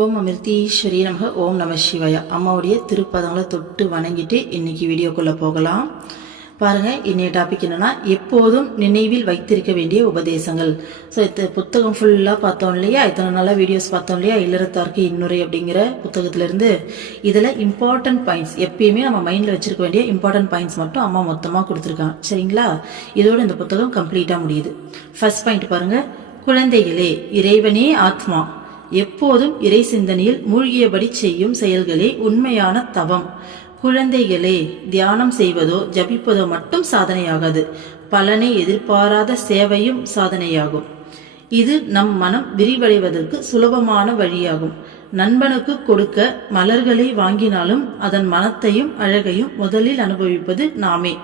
ஓம் அமிர்தீஸ்வரி நமக. ஓம் நம சிவாயா. அம்மாவுடைய திருப்பதங்களை தொட்டு வணங்கிட்டு இன்னைக்கு வீடியோக்குள்ளே போகலாம். பாருங்கள், இன்னைய டாபிக் என்னென்னா, எப்போதும் நினைவில் வைத்திருக்க வேண்டிய உபதேசங்கள். ஸோ புத்தகம் ஃபுல்லாக பார்த்தோம் இல்லையா, இத்தனை நாளாக வீடியோஸ் பார்த்தோம் இல்லையா, இல்லறத்தார்க்கு இன்னுரை அப்படிங்கிற புத்தகத்திலேருந்து இதில் இம்பார்ட்டன்ட் பாயிண்ட்ஸ், எப்பயுமே நம்ம மைண்டில் வச்சுருக்க வேண்டிய இம்பார்ட்டன்ட் பாயிண்ட்ஸ் மட்டும் அம்மா மொத்தமாக கொடுத்துருக்காங்க. சரிங்களா? இதோடு இந்த புத்தகம் கம்ப்ளீட்டாக முடியுது. ஃபர்ஸ்ட் பாயிண்ட் பாருங்கள், குழந்தைகளே, இறைவனே ஆத்மா, எப்போதும் இறை சிந்தனையில் மூழ்கியபடி செய்யும் செயல்களே உண்மையான தவம். குழந்தைகளே, தியானம் செய்வதோ ஜபிப்பதோ மட்டும் சாதனையாகாது, பலனை எதிர்பாராத சேவையும் சாதனையாகும். இது நம் மனம் விரிவடைவதற்கு சுலபமான வழியாகும். நண்பனுக்கு கொடுக்க மலர்களை வாங்கினாலும் அதன் மனத்தையும் அழகையும் முதலில் அனுபவிப்பது நாமே.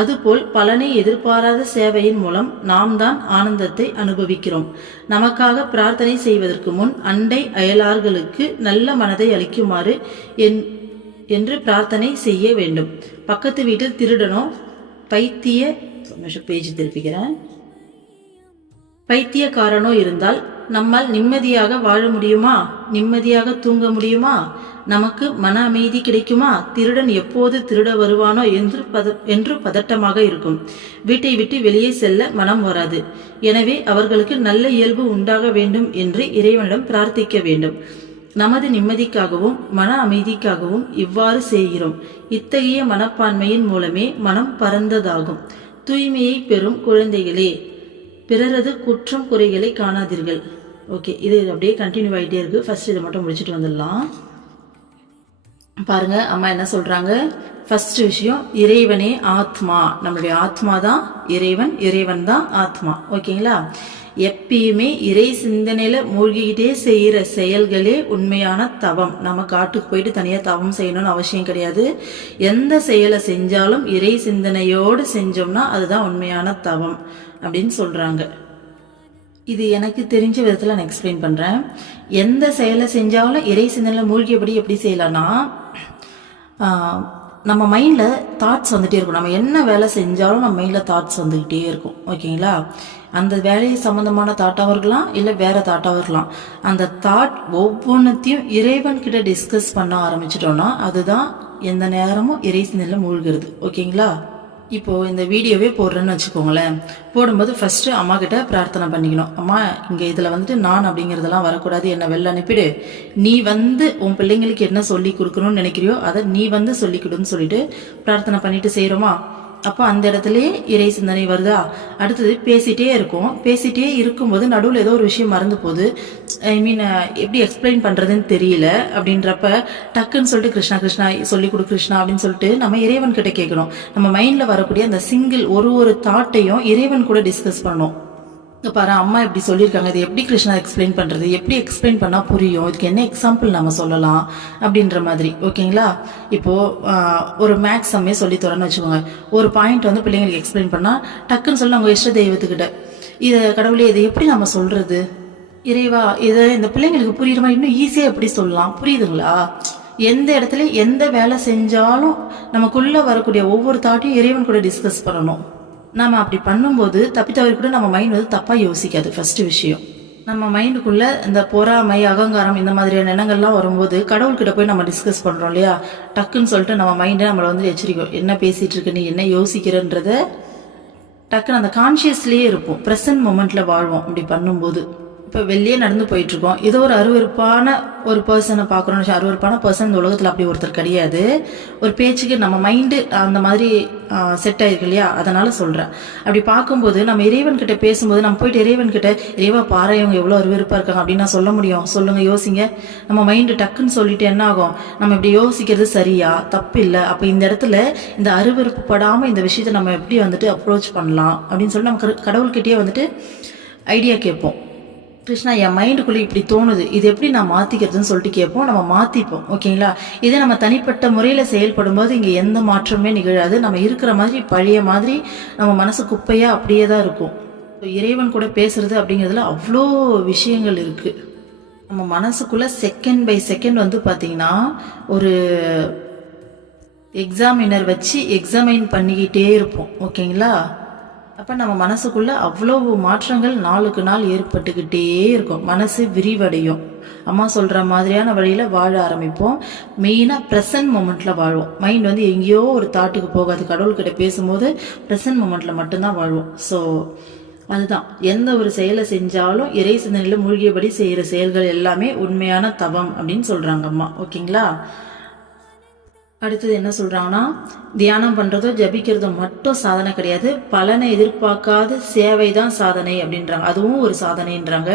அதுபோல் பலனை எதிர்பாராத சேவையின் மூலம் நாம் தான் ஆனந்தத்தை அனுபவிக்கிறோம். நமக்காக பிரார்த்தனை செய்வதற்கு முன் அண்டை அயலார்களுக்கு நல்ல மனதை அளிக்குமாறு என்று பிரார்த்தனை செய்ய வேண்டும். பக்கத்து வீட்டில் திருடனோ பைத்தியக்காரனோ இருந்தால் நம்மால் நிம்மதியாக வாழ முடியுமா? நிம்மதியாக தூங்க முடியுமா? நமக்கு மன அமைதி கிடைக்குமா? திருடன் எப்போது திருட வருவானோ என்று பதட்டமாக இருக்கும். வீட்டை விட்டு வெளியே செல்ல மனம் வராது. எனவே அவர்களுக்கு நல்ல இயல்பு உண்டாக வேண்டும் என்று இறைவனிடம் பிரார்த்திக்க வேண்டும். நமது நிம்மதிக்காகவும் மன அமைதிக்காகவும் இவ்வாறு செய்கிறோம். இத்தகைய மனப்பான்மையின் மூலமே மனம் பரந்ததாகும். தூய்மையை பெறும் குழந்தைகளே, பிறரது குற்றம் குறைகளை காணாதீர்கள். ஓகே, இது அப்படியே கண்டினியூ ஆகிட்டே இருக்கு. ஃபர்ஸ்ட் இதை மட்டும் முடிச்சுட்டு வந்துடலாம். பாருங்க, அம்மா என்ன சொல்றாங்க. ஃபர்ஸ்ட் விஷயம், இறைவனே ஆத்மா. நம்மளுடைய ஆத்மா தான் இறைவன், இறைவன் தான் ஆத்மா. ஓகேங்களா? எப்பயுமே இறை சிந்தனையில மூழ்கிக்கிட்டே செய்யற செயல்களே உண்மையான தவம். நம்ம காட்டுக்கு போயிட்டு தனியா தவம் செய்யணும்னு அவசியம் கிடையாது. எந்த செயலை செஞ்சாலும் இறை சிந்தனையோடு செஞ்சோம்னா அதுதான் உண்மையான தவம் அப்படின்னு சொல்றாங்க. இது எனக்கு தெரிஞ்ச விதத்தில் நான் எக்ஸ்பிளைன் பண்ணுறேன். எந்த செயலை செஞ்சாலும் இறை சிந்தனையில் மூழ்கியபடி எப்படி செய்யலாம்னா, நம்ம மைண்டில் தாட்ஸ் வந்துகிட்டே இருக்கும். நம்ம என்ன வேலை செஞ்சாலும் நம்ம மைண்டில் தாட்ஸ் வந்துக்கிட்டே இருக்கும். ஓகேங்களா? அந்த வேலையை சம்மந்தமான தாட்டாக இருக்கலாம், இல்லை வேறு தாட்டாக இருக்கலாம். அந்த தாட் ஒவ்வொன்றத்தையும் இறைவன்கிட்ட டிஸ்கஸ் பண்ண ஆரம்பிச்சிட்டோன்னா அதுதான் எந்த நேரமும் இறை சிந்தனையில் மூழ்கிறது. ஓகேங்களா? இப்போது இந்த வீடியோவே போடுறேன்னு வச்சுக்கோங்களேன். போடும்போது ஃபஸ்ட்டு அம்மா கிட்ட பிரார்த்தனை பண்ணிக்கணும். அம்மா, இங்கே இதில் வந்துட்டு நான் அப்படிங்கிறதெல்லாம் வரக்கூடாது, என்னை வெளில அனுப்பிடு. நீ உன் பிள்ளைங்களுக்கு என்ன சொல்லி கொடுக்கணும்னு நினைக்கிறியோ அதை நீ சொல்லி கொடுன்னு சொல்லிட்டு பிரார்த்தனை பண்ணிட்டு செய்கிறோமா? அப்போ அந்த இடத்துலயே இறை சிந்தனை வருதா? அடுத்தது பேசிகிட்டே இருக்கும்போது நடுவில் ஏதோ ஒரு விஷயம் மறந்து போகுது. எப்படி எக்ஸ்பிளைன் பண்ணுறதுன்னு தெரியல. அப்படின்றப்ப டக்குன்னு சொல்லிட்டு கிருஷ்ணா கிருஷ்ணா சொல்லி கொடு கிருஷ்ணா அப்படின்னு சொல்லிட்டு நம்ம இறைவன் கிட்ட கேட்கணும். நம்ம மைண்டில் வரக்கூடிய அந்த சிங்கிள் ஒரு தாட்டையும் இறைவன் கூட டிஸ்கஸ் பண்ணணும். பாரு, அம்மா எப்படி சொல்லியிருக்காங்க, இது எப்படி கிருஷ்ணா எக்ஸ்பிளைன் பண்ணுறது, எப்படி எக்ஸ்பிளைன் பண்ணால் புரியும், இதுக்கு என்ன எக்ஸாம்பிள் நம்ம சொல்லலாம் அப்படின்ற மாதிரி. ஓகேங்களா? இப்போது ஒரு மேக்ஸ் சம்மே சொல்லி தரோன்னு வச்சுக்கோங்க. ஒரு பாயிண்ட் பிள்ளைங்களுக்கு எக்ஸ்பிளைன் பண்ணால் டக்குன்னு சொல்லி அவங்க இஷ்ட தெய்வத்துக்கிட்ட, இதை கடவுளே இதை எப்படி நம்ம சொல்கிறது, இறைவா இதை இந்த பிள்ளைங்களுக்கு புரியுற மாதிரி இன்னும் ஈஸியாக எப்படி சொல்லலாம், புரியுதுங்களா? எந்த இடத்துல எந்த வேலை செஞ்சாலும் நமக்குள்ளே வரக்கூடிய ஒவ்வொரு தாட்டையும் இறைவன் கூட டிஸ்கஸ் பண்ணணும். நம்ம அப்படி பண்ணும்போது தப்பித்தவரை கூட நம்ம மைண்ட் தப்பாக யோசிக்காது. ஃபர்ஸ்ட் விஷயம், நம்ம மைண்டுக்குள்ளே இந்த பொறாமை, அகங்காரம் இந்த மாதிரியான எண்ணங்கள்லாம் வரும்போது கடவுள்கிட்ட போய் நம்ம டிஸ்கஸ் பண்ணுறோம் இல்லையா, டக்குன்னு சொல்லிட்டு நம்ம மைண்டை நம்மளை எச்சரிக்கும். என்ன பேசிகிட்டு இருக்கு, நீ என்ன யோசிக்கிறன்றத டக்குன்னு அந்த கான்ஷியஸ்லேயே இருப்போம், ப்ரெசன்ட் மொமெண்ட்டில் வாழ்வோம். அப்படி பண்ணும்போது இப்போ வெளியே நடந்து போயிட்டுருக்கோம், ஏதோ ஒரு அருவருப்பான ஒரு பர்சனை பார்க்குறோன்னு. அருவருப்பான பர்சன் இந்த உலகத்தில் அப்படி ஒருத்தர் கிடையாது. ஒரு பேச்சுக்கு நம்ம மைண்டு அந்த மாதிரி செட் ஆகிருக்கு இல்லையா, அதனால் சொல்கிறேன். அப்படி பார்க்கும்போது நம்ம இறைவன்கிட்ட பேசும்போது நம்ம போயிட்டு இறைவன்கிட்ட, இறைவா பாரு இவங்க எவ்வளோ அருவருப்பாக இருக்காங்க அப்படின்னு நான் சொல்ல முடியும்? சொல்லுங்கள், யோசிங்க. நம்ம மைண்டு டக்குன்னு சொல்லிட்டு என்ன ஆகும், நம்ம இப்படி யோசிக்கிறது சரியா தப்பு இல்லை. அப்போ இந்த இடத்துல இந்த அருவருப்பு படாமல் இந்த விஷயத்தை நம்ம எப்படி அப்ரோச் பண்ணலாம் அப்படின்னு சொல்லி நம்ம கடவுள்கிட்டயே ஐடியா கேட்போம். கிருஷ்ணா, என் மைண்டுக்குள்ளே இப்படி தோணுது, இது எப்படி நான் மாற்றிக்கிறதுன்னு சொல்லிட்டு கேட்போம். நம்ம மாற்றிப்போம். ஓகேங்களா? இதே நம்ம தனிப்பட்ட முறையில் செயல்படும் போது இங்கே எந்த மாற்றமே நிகழாது. நம்ம இருக்கிற மாதிரி பழைய மாதிரி நம்ம மனசு குப்பையாக அப்படியே தான் இருக்கும். இறைவன் கூட பேசுறது அப்படிங்கிறதுல அவ்வளோ விஷயங்கள் இருக்குது. நம்ம மனசுக்குள்ளே செகண்ட் பை செகண்ட் பார்த்தீங்கன்னா ஒரு எக்ஸாமினர் வச்சு எக்ஸாமைன் பண்ணிக்கிட்டே இருப்போம். ஓகேங்களா? அப்போ நம்ம மனசுக்குள்ளே அவ்வளோ மாற்றங்கள் நாளுக்கு நாள் ஏற்பட்டுக்கிட்டே இருக்கும். மனசு விரிவடையும். அம்மா சொல்கிற மாதிரியான வழியில் வாழ ஆரம்பிப்போம். மெயினாக ப்ரெசன்ட் மொமெண்ட்டில் வாழ்வோம். மைண்ட் வந்து எங்கேயோ ஒரு தாட்டுக்கு போகாது. கடவுள்கிட்ட பேசும்போது ப்ரெசன்ட் மொமெண்ட்டில் மட்டும்தான் வாழ்வோம். ஸோ அதுதான், எந்த ஒரு செயலை செஞ்சாலும் இறை சிந்தனையில் மூழ்கியபடி செய்கிற செயல்கள் எல்லாமே உண்மையான தவம் அப்படின்னு சொல்கிறாங்க அம்மா. ஓகேங்களா? அடுத்தது என்ன சொல்கிறாங்கன்னா, தியானம் பண்ணுறதோ ஜபிக்கிறதோ மட்டும் சாதனை கிடையாது, பலனை எதிர்பார்க்காத சேவை தான் சாதனை அப்படின்றாங்க. அதுவும் ஒரு சாதனைன்றாங்க.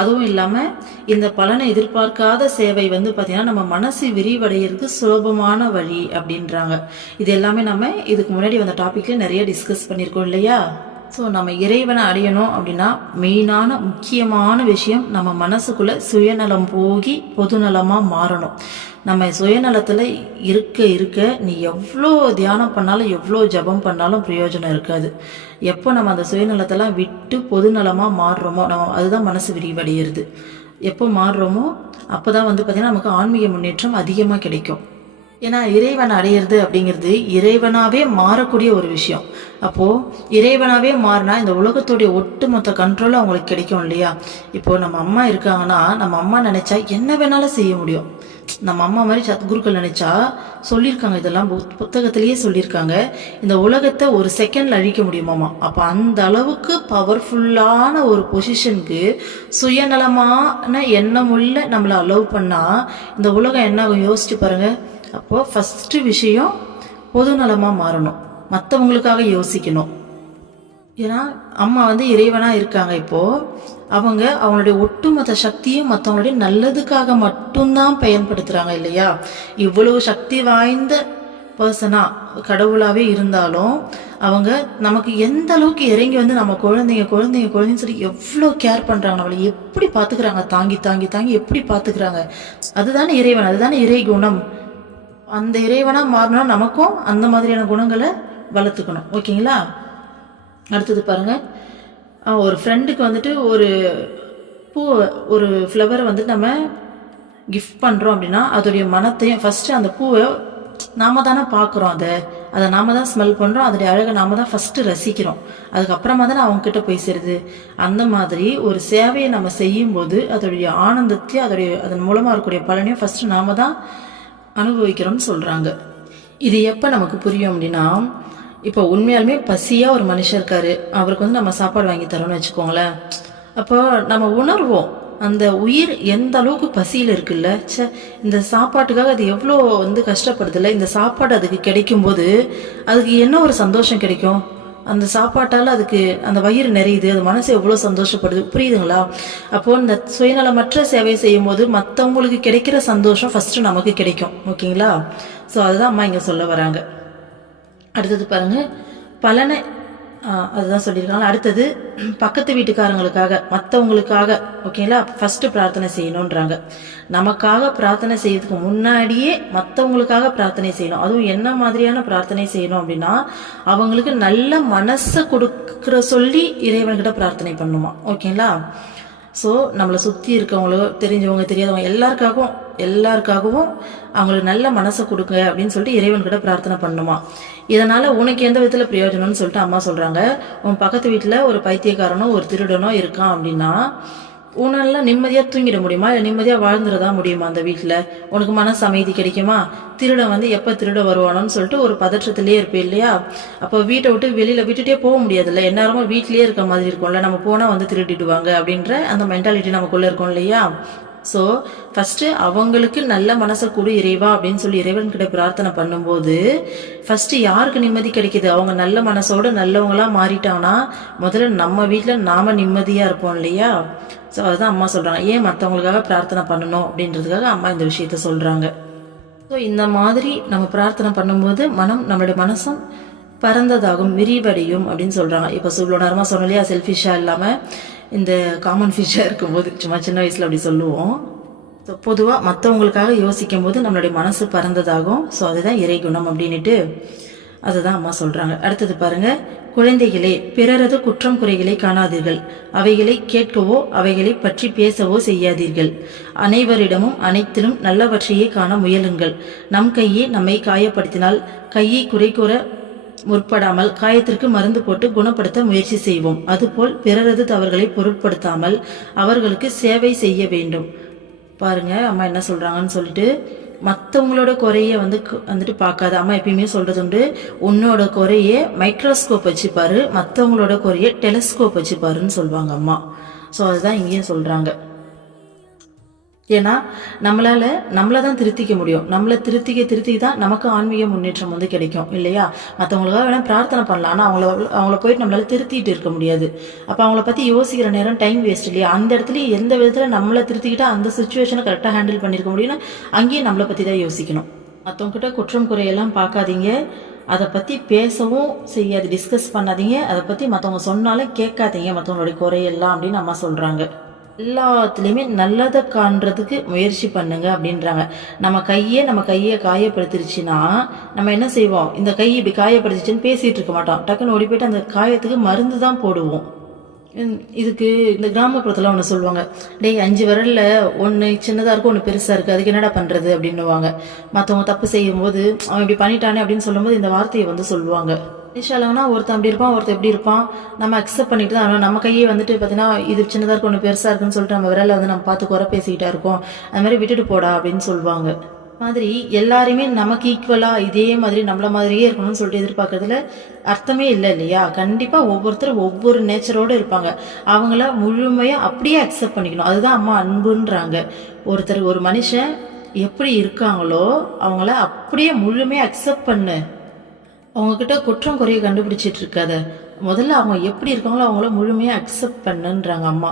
அதுவும் இல்லாமல் இந்த பலனை எதிர்பார்க்காத சேவை வந்து பார்த்திங்கன்னா நம்ம மனசு விரிவடைகிறதுக்கு சுலபமான வழி அப்படின்றாங்க. இது எல்லாமே நம்ம இதுக்கு முன்னாடி வந்த டாப்பிக்கில் நிறைய டிஸ்கஸ் பண்ணியிருக்கோம் இல்லையா? ஸோ நம்ம இறைவனை அடையணும் அப்படின்னா மெயினான முக்கியமான விஷயம் நம்ம மனசுக்குள்ளே சுயநலம் போகி பொதுநலமாக மாறணும். நம்ம சுயநலத்தில் இருக்க இருக்க நீ எவ்வளோ தியானம் பண்ணாலும் எவ்வளோ ஜபம் பண்ணாலும் பிரயோஜனம் இருக்காது. எப்போ நம்ம அந்த சுயநலத்தெல்லாம் விட்டு பொதுநலமாக மாறுறோமோ அதுதான் மனசு விரிவடைகிறது. எப்போ மாறுறோமோ அப்போ தான் வந்து பார்த்திங்கன்னா நமக்கு ஆன்மீக முன்னேற்றம் அதிகமாக கிடைக்கும். ஏன்னா இறைவன் அடையிறது அப்படிங்கிறது இறைவனாவே மாறக்கூடிய ஒரு விஷயம். அப்போது இறைவனாவே மாறினா இந்த உலகத்துடைய ஒட்டுமொத்த கண்ட்ரோலும் அவங்களுக்கு கிடைக்கும் இல்லையா? இப்போது நம்ம அம்மா இருக்காங்கன்னா நம்ம அம்மா நினைச்சா என்ன வேணாலும் செய்ய முடியும். நம்ம அம்மா மாதிரி சத்குருக்கள் நினைச்சா சொல்லியிருக்காங்க, இதெல்லாம் புத்தகத்திலேயே சொல்லியிருக்காங்க, இந்த உலகத்தை ஒரு செகண்ட்ல அழிக்க முடியுமாமா. அப்போ அந்த அளவுக்கு பவர்ஃபுல்லான ஒரு பொசிஷனுக்கு சுயநலமான எண்ணமுள்ள நம்மளை அலோவ் பண்ணா இந்த உலகம் என்ன யோசிச்சு பாருங்க. அப்போது ஃபஸ்ட்டு விஷயம் பொதுநலமாக மாறணும், மற்றவங்களுக்காக யோசிக்கணும். ஏன்னா அம்மா வந்து இறைவனாக இருக்காங்க. இப்போது அவங்க அவங்களுடைய ஒட்டுமொத்த சக்தியும் மற்றவங்களுடைய நல்லதுக்காக மட்டும்தான் பயன்படுத்துகிறாங்க இல்லையா? இவ்வளவு சக்தி வாய்ந்த பர்சனாக கடவுளாகவே இருந்தாலும் அவங்க நமக்கு எந்த அளவுக்கு இறங்கி வந்து நம்ம குழந்தைங்கன்னு சொல்லி எவ்வளோ கேர் பண்ணுறாங்க, நம்மளை எப்படி பார்த்துக்கிறாங்க, தாங்கி தாங்கி தாங்கி எப்படி பார்த்துக்கிறாங்க. அதுதானே இறைவன், அதுதானே இறை குணம். அந்த இறைவனாக மாறினா நமக்கும் அந்த மாதிரியான குணங்களை வளர்த்துக்கணும். ஓகேங்களா? அடுத்தது பாருங்கள், ஒரு ஃப்ரெண்டுக்கு வந்துட்டு ஒரு ஃப்ளவரை வந்துட்டு நம்ம கிஃப்ட் பண்ணுறோம் அப்படின்னா அதோடைய மனத்தையும் ஃபஸ்ட்டு அந்த பூவை நாம தானே பார்க்குறோம், அதை நாம தான் ஸ்மெல் பண்ணுறோம், அதோடைய அழகை நாம தான் ஃபஸ்ட்டு ரசிக்கிறோம், அதுக்கப்புறமா தானே அவங்கக்கிட்ட போய் சேருது. அந்த மாதிரி ஒரு சேவையை நம்ம செய்யும்போது அதோடைய ஆனந்தத்தையும் அதன் மூலமாக இருக்கக்கூடிய பலனையும் ஃபஸ்ட்டு நாம தான் அனுபவிக்கிறோம்னு சொல்கிறாங்க. இது எப்போ நமக்கு புரியும் அப்படின்னா, இப்போ உண்மையாலுமே பசியாக ஒரு மனுஷன் இருக்காரு, அவருக்கு வந்து நம்ம சாப்பாடு வாங்கி தரோம்னு வச்சுக்கோங்களேன். அப்போ நம்ம உணர்வோம் அந்த உயிர் எந்த அளவுக்கு பசியில் இருக்குல்ல, இந்த சாப்பாட்டுக்காக அது எவ்வளோ வந்து கஷ்டப்படுதில்ல, இந்த சாப்பாடு அதுக்கு கிடைக்கும்போது அதுக்கு என்ன ஒரு சந்தோஷம் கிடைக்கும். அந்த சாப்பாட்டால் அதுக்கு அந்த வயிறு நிறையுது, அது மனசு எவ்வளோ சந்தோஷப்படுது. புரியுதுங்களா? அப்போது இந்த சுயநலமற்ற சேவை செய்யும் போது மற்றவங்களுக்கு கிடைக்கிற சந்தோஷம் ஃபஸ்ட்டு நமக்கு கிடைக்கும். ஓகேங்களா? ஸோ அதுதான் அம்மா இங்கே சொல்ல வராங்க. அடுத்தது பாருங்கள், பலனை அதுதான் சொல்லியிருக்காங்க. அடுத்தது பக்கத்து வீட்டுக்காரங்களுக்காக மற்றவங்களுக்காக ஓகேங்களா ஃபஸ்ட்டு பிரார்த்தனை செய்யணுன்றாங்க. நமக்காக பிரார்த்தனை செய்யறதுக்கு முன்னாடியே மற்றவங்களுக்காக பிரார்த்தனை செய்யணும். அதுவும் என்ன மாதிரியான பிரார்த்தனை செய்யணும் அப்படின்னா, அவங்களுக்கு நல்ல மனசை கொடுக்குற சொல்லி இறைவன்கிட்ட பிரார்த்தனை பண்ணுமா. ஓகேங்களா? ஸோ நம்மளை சுற்றி இருக்கவங்களோ தெரிஞ்சவங்க தெரியாதவங்க எல்லாருக்காகவும் அவங்களுக்கு நல்ல மனசை கொடுங்க அப்படின்னு சொல்லிட்டு இறைவன்கிட்ட பிரார்த்தனை பண்ணுமா. இதனால் உனக்கு எந்த விதத்தில் பிரயோஜனம்னு சொல்லிட்டு அம்மா சொல்கிறாங்க. உன் பக்கத்து வீட்டில் ஒரு பைத்தியக்காரனோ ஒரு திருடனோ இருக்கான் அப்படின்னா உன்னால நிம்மதியாக தூங்கிட முடியுமா, இல்லை நிம்மதியாக வாழ்ந்துடதான் முடியுமா? அந்த வீட்டில் உனக்கு மனசு அமைதி கிடைக்குமா? திருடன் வந்து எப்போ திருட வருவானோன்னு சொல்லிட்டு ஒரு பதற்றத்திலே இருப்பேன் இல்லையா? அப்போ வீட்டை விட்டு வெளியில் விட்டுட்டே போக முடியாதுல்ல, எந்நேரமும் வீட்லேயே இருக்க மாதிரி இருக்கும்ல, நம்ம போனால் வந்து திருடிடுவாங்க அப்படின்ற அந்த மென்டாலிட்டி நமக்குள்ளே இருக்கும் இல்லையா? ஸோ ஃபஸ்ட்டு அவங்களுக்கு நல்ல மனசை கொடு இறைவா அப்படின்னு சொல்லி இறைவன்கிட்ட பிரார்த்தனை பண்ணும்போது ஃபஸ்ட்டு யாருக்கு நிம்மதி கிடைக்கிது? அவங்க நல்ல மனசோடு நல்லவங்களாக மாறிட்டாங்கன்னா முதல்ல நம்ம வீட்டில் நாம் நிம்மதியாக இருப்போம் இல்லையா? ஸோ அதுதான் அம்மா சொல்கிறாங்க. ஏன் மற்றவங்களுக்காக பிரார்த்தனை பண்ணணும் அப்படின்றதுக்காக அம்மா இந்த விஷயத்த சொல்கிறாங்க. ஸோ இந்த மாதிரி நம்ம பிரார்த்தனை பண்ணும்போது நம்மளுடைய மனசும் பறந்ததாகும், விரிவடையும் அப்படின்னு சொல்கிறாங்க. இப்போ இவ்வளோ நேரமாக சொன்னோம் இல்லையா, செல்ஃபிஷாக இல்லாமல் இந்த காமன் ஃபிஷ்ஷாக இருக்கும்போது சும்மா சின்ன வயசில் அப்படி சொல்லுவோம். ஸோ பொதுவாக மற்றவங்களுக்காக யோசிக்கும் போது நம்மளுடைய மனசு பறந்ததாகும். ஸோ அதுதான் இறை குணம் அப்படின்ட்டு அதுதான் அம்மா சொல்கிறாங்க. அடுத்தது பாருங்கள், குழந்தைகளே பிறரது குற்றம் குறைகளை காணாதீர்கள், அவைகளை கேட்கவோ அவைகளை பற்றி பேசவோ செய்யாதீர்கள். அனைவரிடமும் அனைத்திலும் நல்லவற்றையே காண முயலுங்கள். நம் கையே நம்மை காயப்படுத்தினால் கையை குறை கூற முற்படாமல் காயத்திற்கு மருந்து போட்டு குணப்படுத்த முயற்சி செய்வோம். அதுபோல் பிறரது தவறுகளை பொருட்படுத்தாமல் அவர்களுக்கு சேவை செய்ய வேண்டும். பாருங்க அம்மா என்ன சொல்கிறாங்கன்னு சொல்லிட்டு, மற்றவங்களோட குறைய வந்துட்டு பார்க்காத. அம்மா எப்பயுமே சொல்கிறது உண்டு, உன்னோட குறைய மைக்ரோஸ்கோப் வச்சு பாரு, மற்றவங்களோட குறைய டெலஸ்கோப் வச்சு பாருன்னு சொல்லுவாங்க அம்மா. ஸோ அதுதான் இங்கேயும் சொல்கிறாங்க. ஏன்னா நம்மளை தான் திருத்திக்க முடியும். நம்மளை திருத்திக்க தான் நமக்கு ஆன்மீக முன்னேற்றம் கிடைக்கும் இல்லையா? மற்றவங்களுக்காக வேணால் பிரார்த்தனை பண்ணலாம், ஆனால் அவங்கள போயிட்டு நம்மளால திருத்திட்டு இருக்க முடியாது. அப்போ அவங்கள பற்றி யோசிக்கிற நேரம் டைம் வேஸ்ட் இல்லையா? அந்த இடத்துல எந்த விதத்தில் நம்மளை திருத்திக்கிட்டால் அந்த சுச்சுவேஷனை கரெக்டாக ஹேண்டில் பண்ணியிருக்க முடியும்னா அங்கேயும் நம்மளை பற்றி தான் யோசிக்கணும். மற்றவங்ககிட்ட குற்றம் குறையெல்லாம் பார்க்காதீங்க, அதை பற்றி பேசவும் செய்யாது, டிஸ்கஸ் பண்ணாதீங்க. அதை பற்றி மற்றவங்க சொன்னாலும் கேட்காதீங்க மற்றவங்களுடைய குறையெல்லாம் அப்படின்னு அம்மா சொல்கிறாங்க. எல்லாத்துலேயுமே நல்லதை காண்றதுக்கு முயற்சி பண்ணுங்க அப்படின்றாங்க. நம்ம கையை காயப்படுத்திருச்சுன்னா நம்ம என்ன செய்வோம்? இந்த கை இப்படி காயப்படுத்திச்சுன்னு பேசிகிட்டு இருக்க மாட்டோம், டக்குன்னு ஓடி போய்ட்டு அந்த காயத்துக்கு மருந்து தான் போடுவோம். இதுக்கு இந்த கிராமப்புறத்தில் ஒன்று சொல்லுவாங்க, டேய் 5 விரலில் ஒன்று சின்னதாக இருக்கும் ஒன்று பெருசாக இருக்குது, அதுக்கு என்னடா பண்ணுறது அப்படின்னுவாங்க. மற்றவங்க தப்பு செய்யும்போது அவன் இப்படி பண்ணிட்டானே அப்படின்னு சொல்லும்போது இந்த வார்த்தையை சொல்லுவாங்க. நிஷாலங்கன்னா ஒருத்தன் அப்படி இருப்பான், ஒருத்தர் எப்படி இருப்பான், நம்ம அக்செப்ட் பண்ணிட்டு தான். ஆனால் நம்ம கையே பார்த்தீங்கன்னா இது சின்னதாக இருக்கும் ஒன்று பெருசாக இருக்குன்னு சொல்லிட்டு நம்ம விரலை நம்ம பார்த்து குறை பேசிக்கிட்டா இருக்கோம், அது மாதிரி விட்டுட்டு போடா அப்படின்னு சொல்லுவாங்க. மாதிரி எல்லாருமே நமக்கு ஈக்குவலாக இதே மாதிரி நம்மள மாதிரியே இருக்கணும்னு சொல்லிட்டு எதிர்பார்க்கறதுல அர்த்தமே இல்லை இல்லையா? கண்டிப்பாக ஒவ்வொருத்தரும் ஒவ்வொரு நேச்சரோடு இருப்பாங்க, அவங்கள முழுமையாக அப்படியே அக்செப்ட் பண்ணிக்கணும். அதுதான் அம்மா அன்புன்றாங்க. ஒரு மனுஷன் எப்படி இருக்காங்களோ அவங்கள அப்படியே முழுமையாக அக்செப்ட் பண்ணு. அவங்கக்கிட்ட குற்றம் குறைய கண்டுபிடிச்சிட்டு இருக்காத, முதல்ல அவங்க எப்படி இருக்காங்களோ அவங்கள முழுமையாக அக்செப்ட் பண்ணுன்றாங்க அம்மா.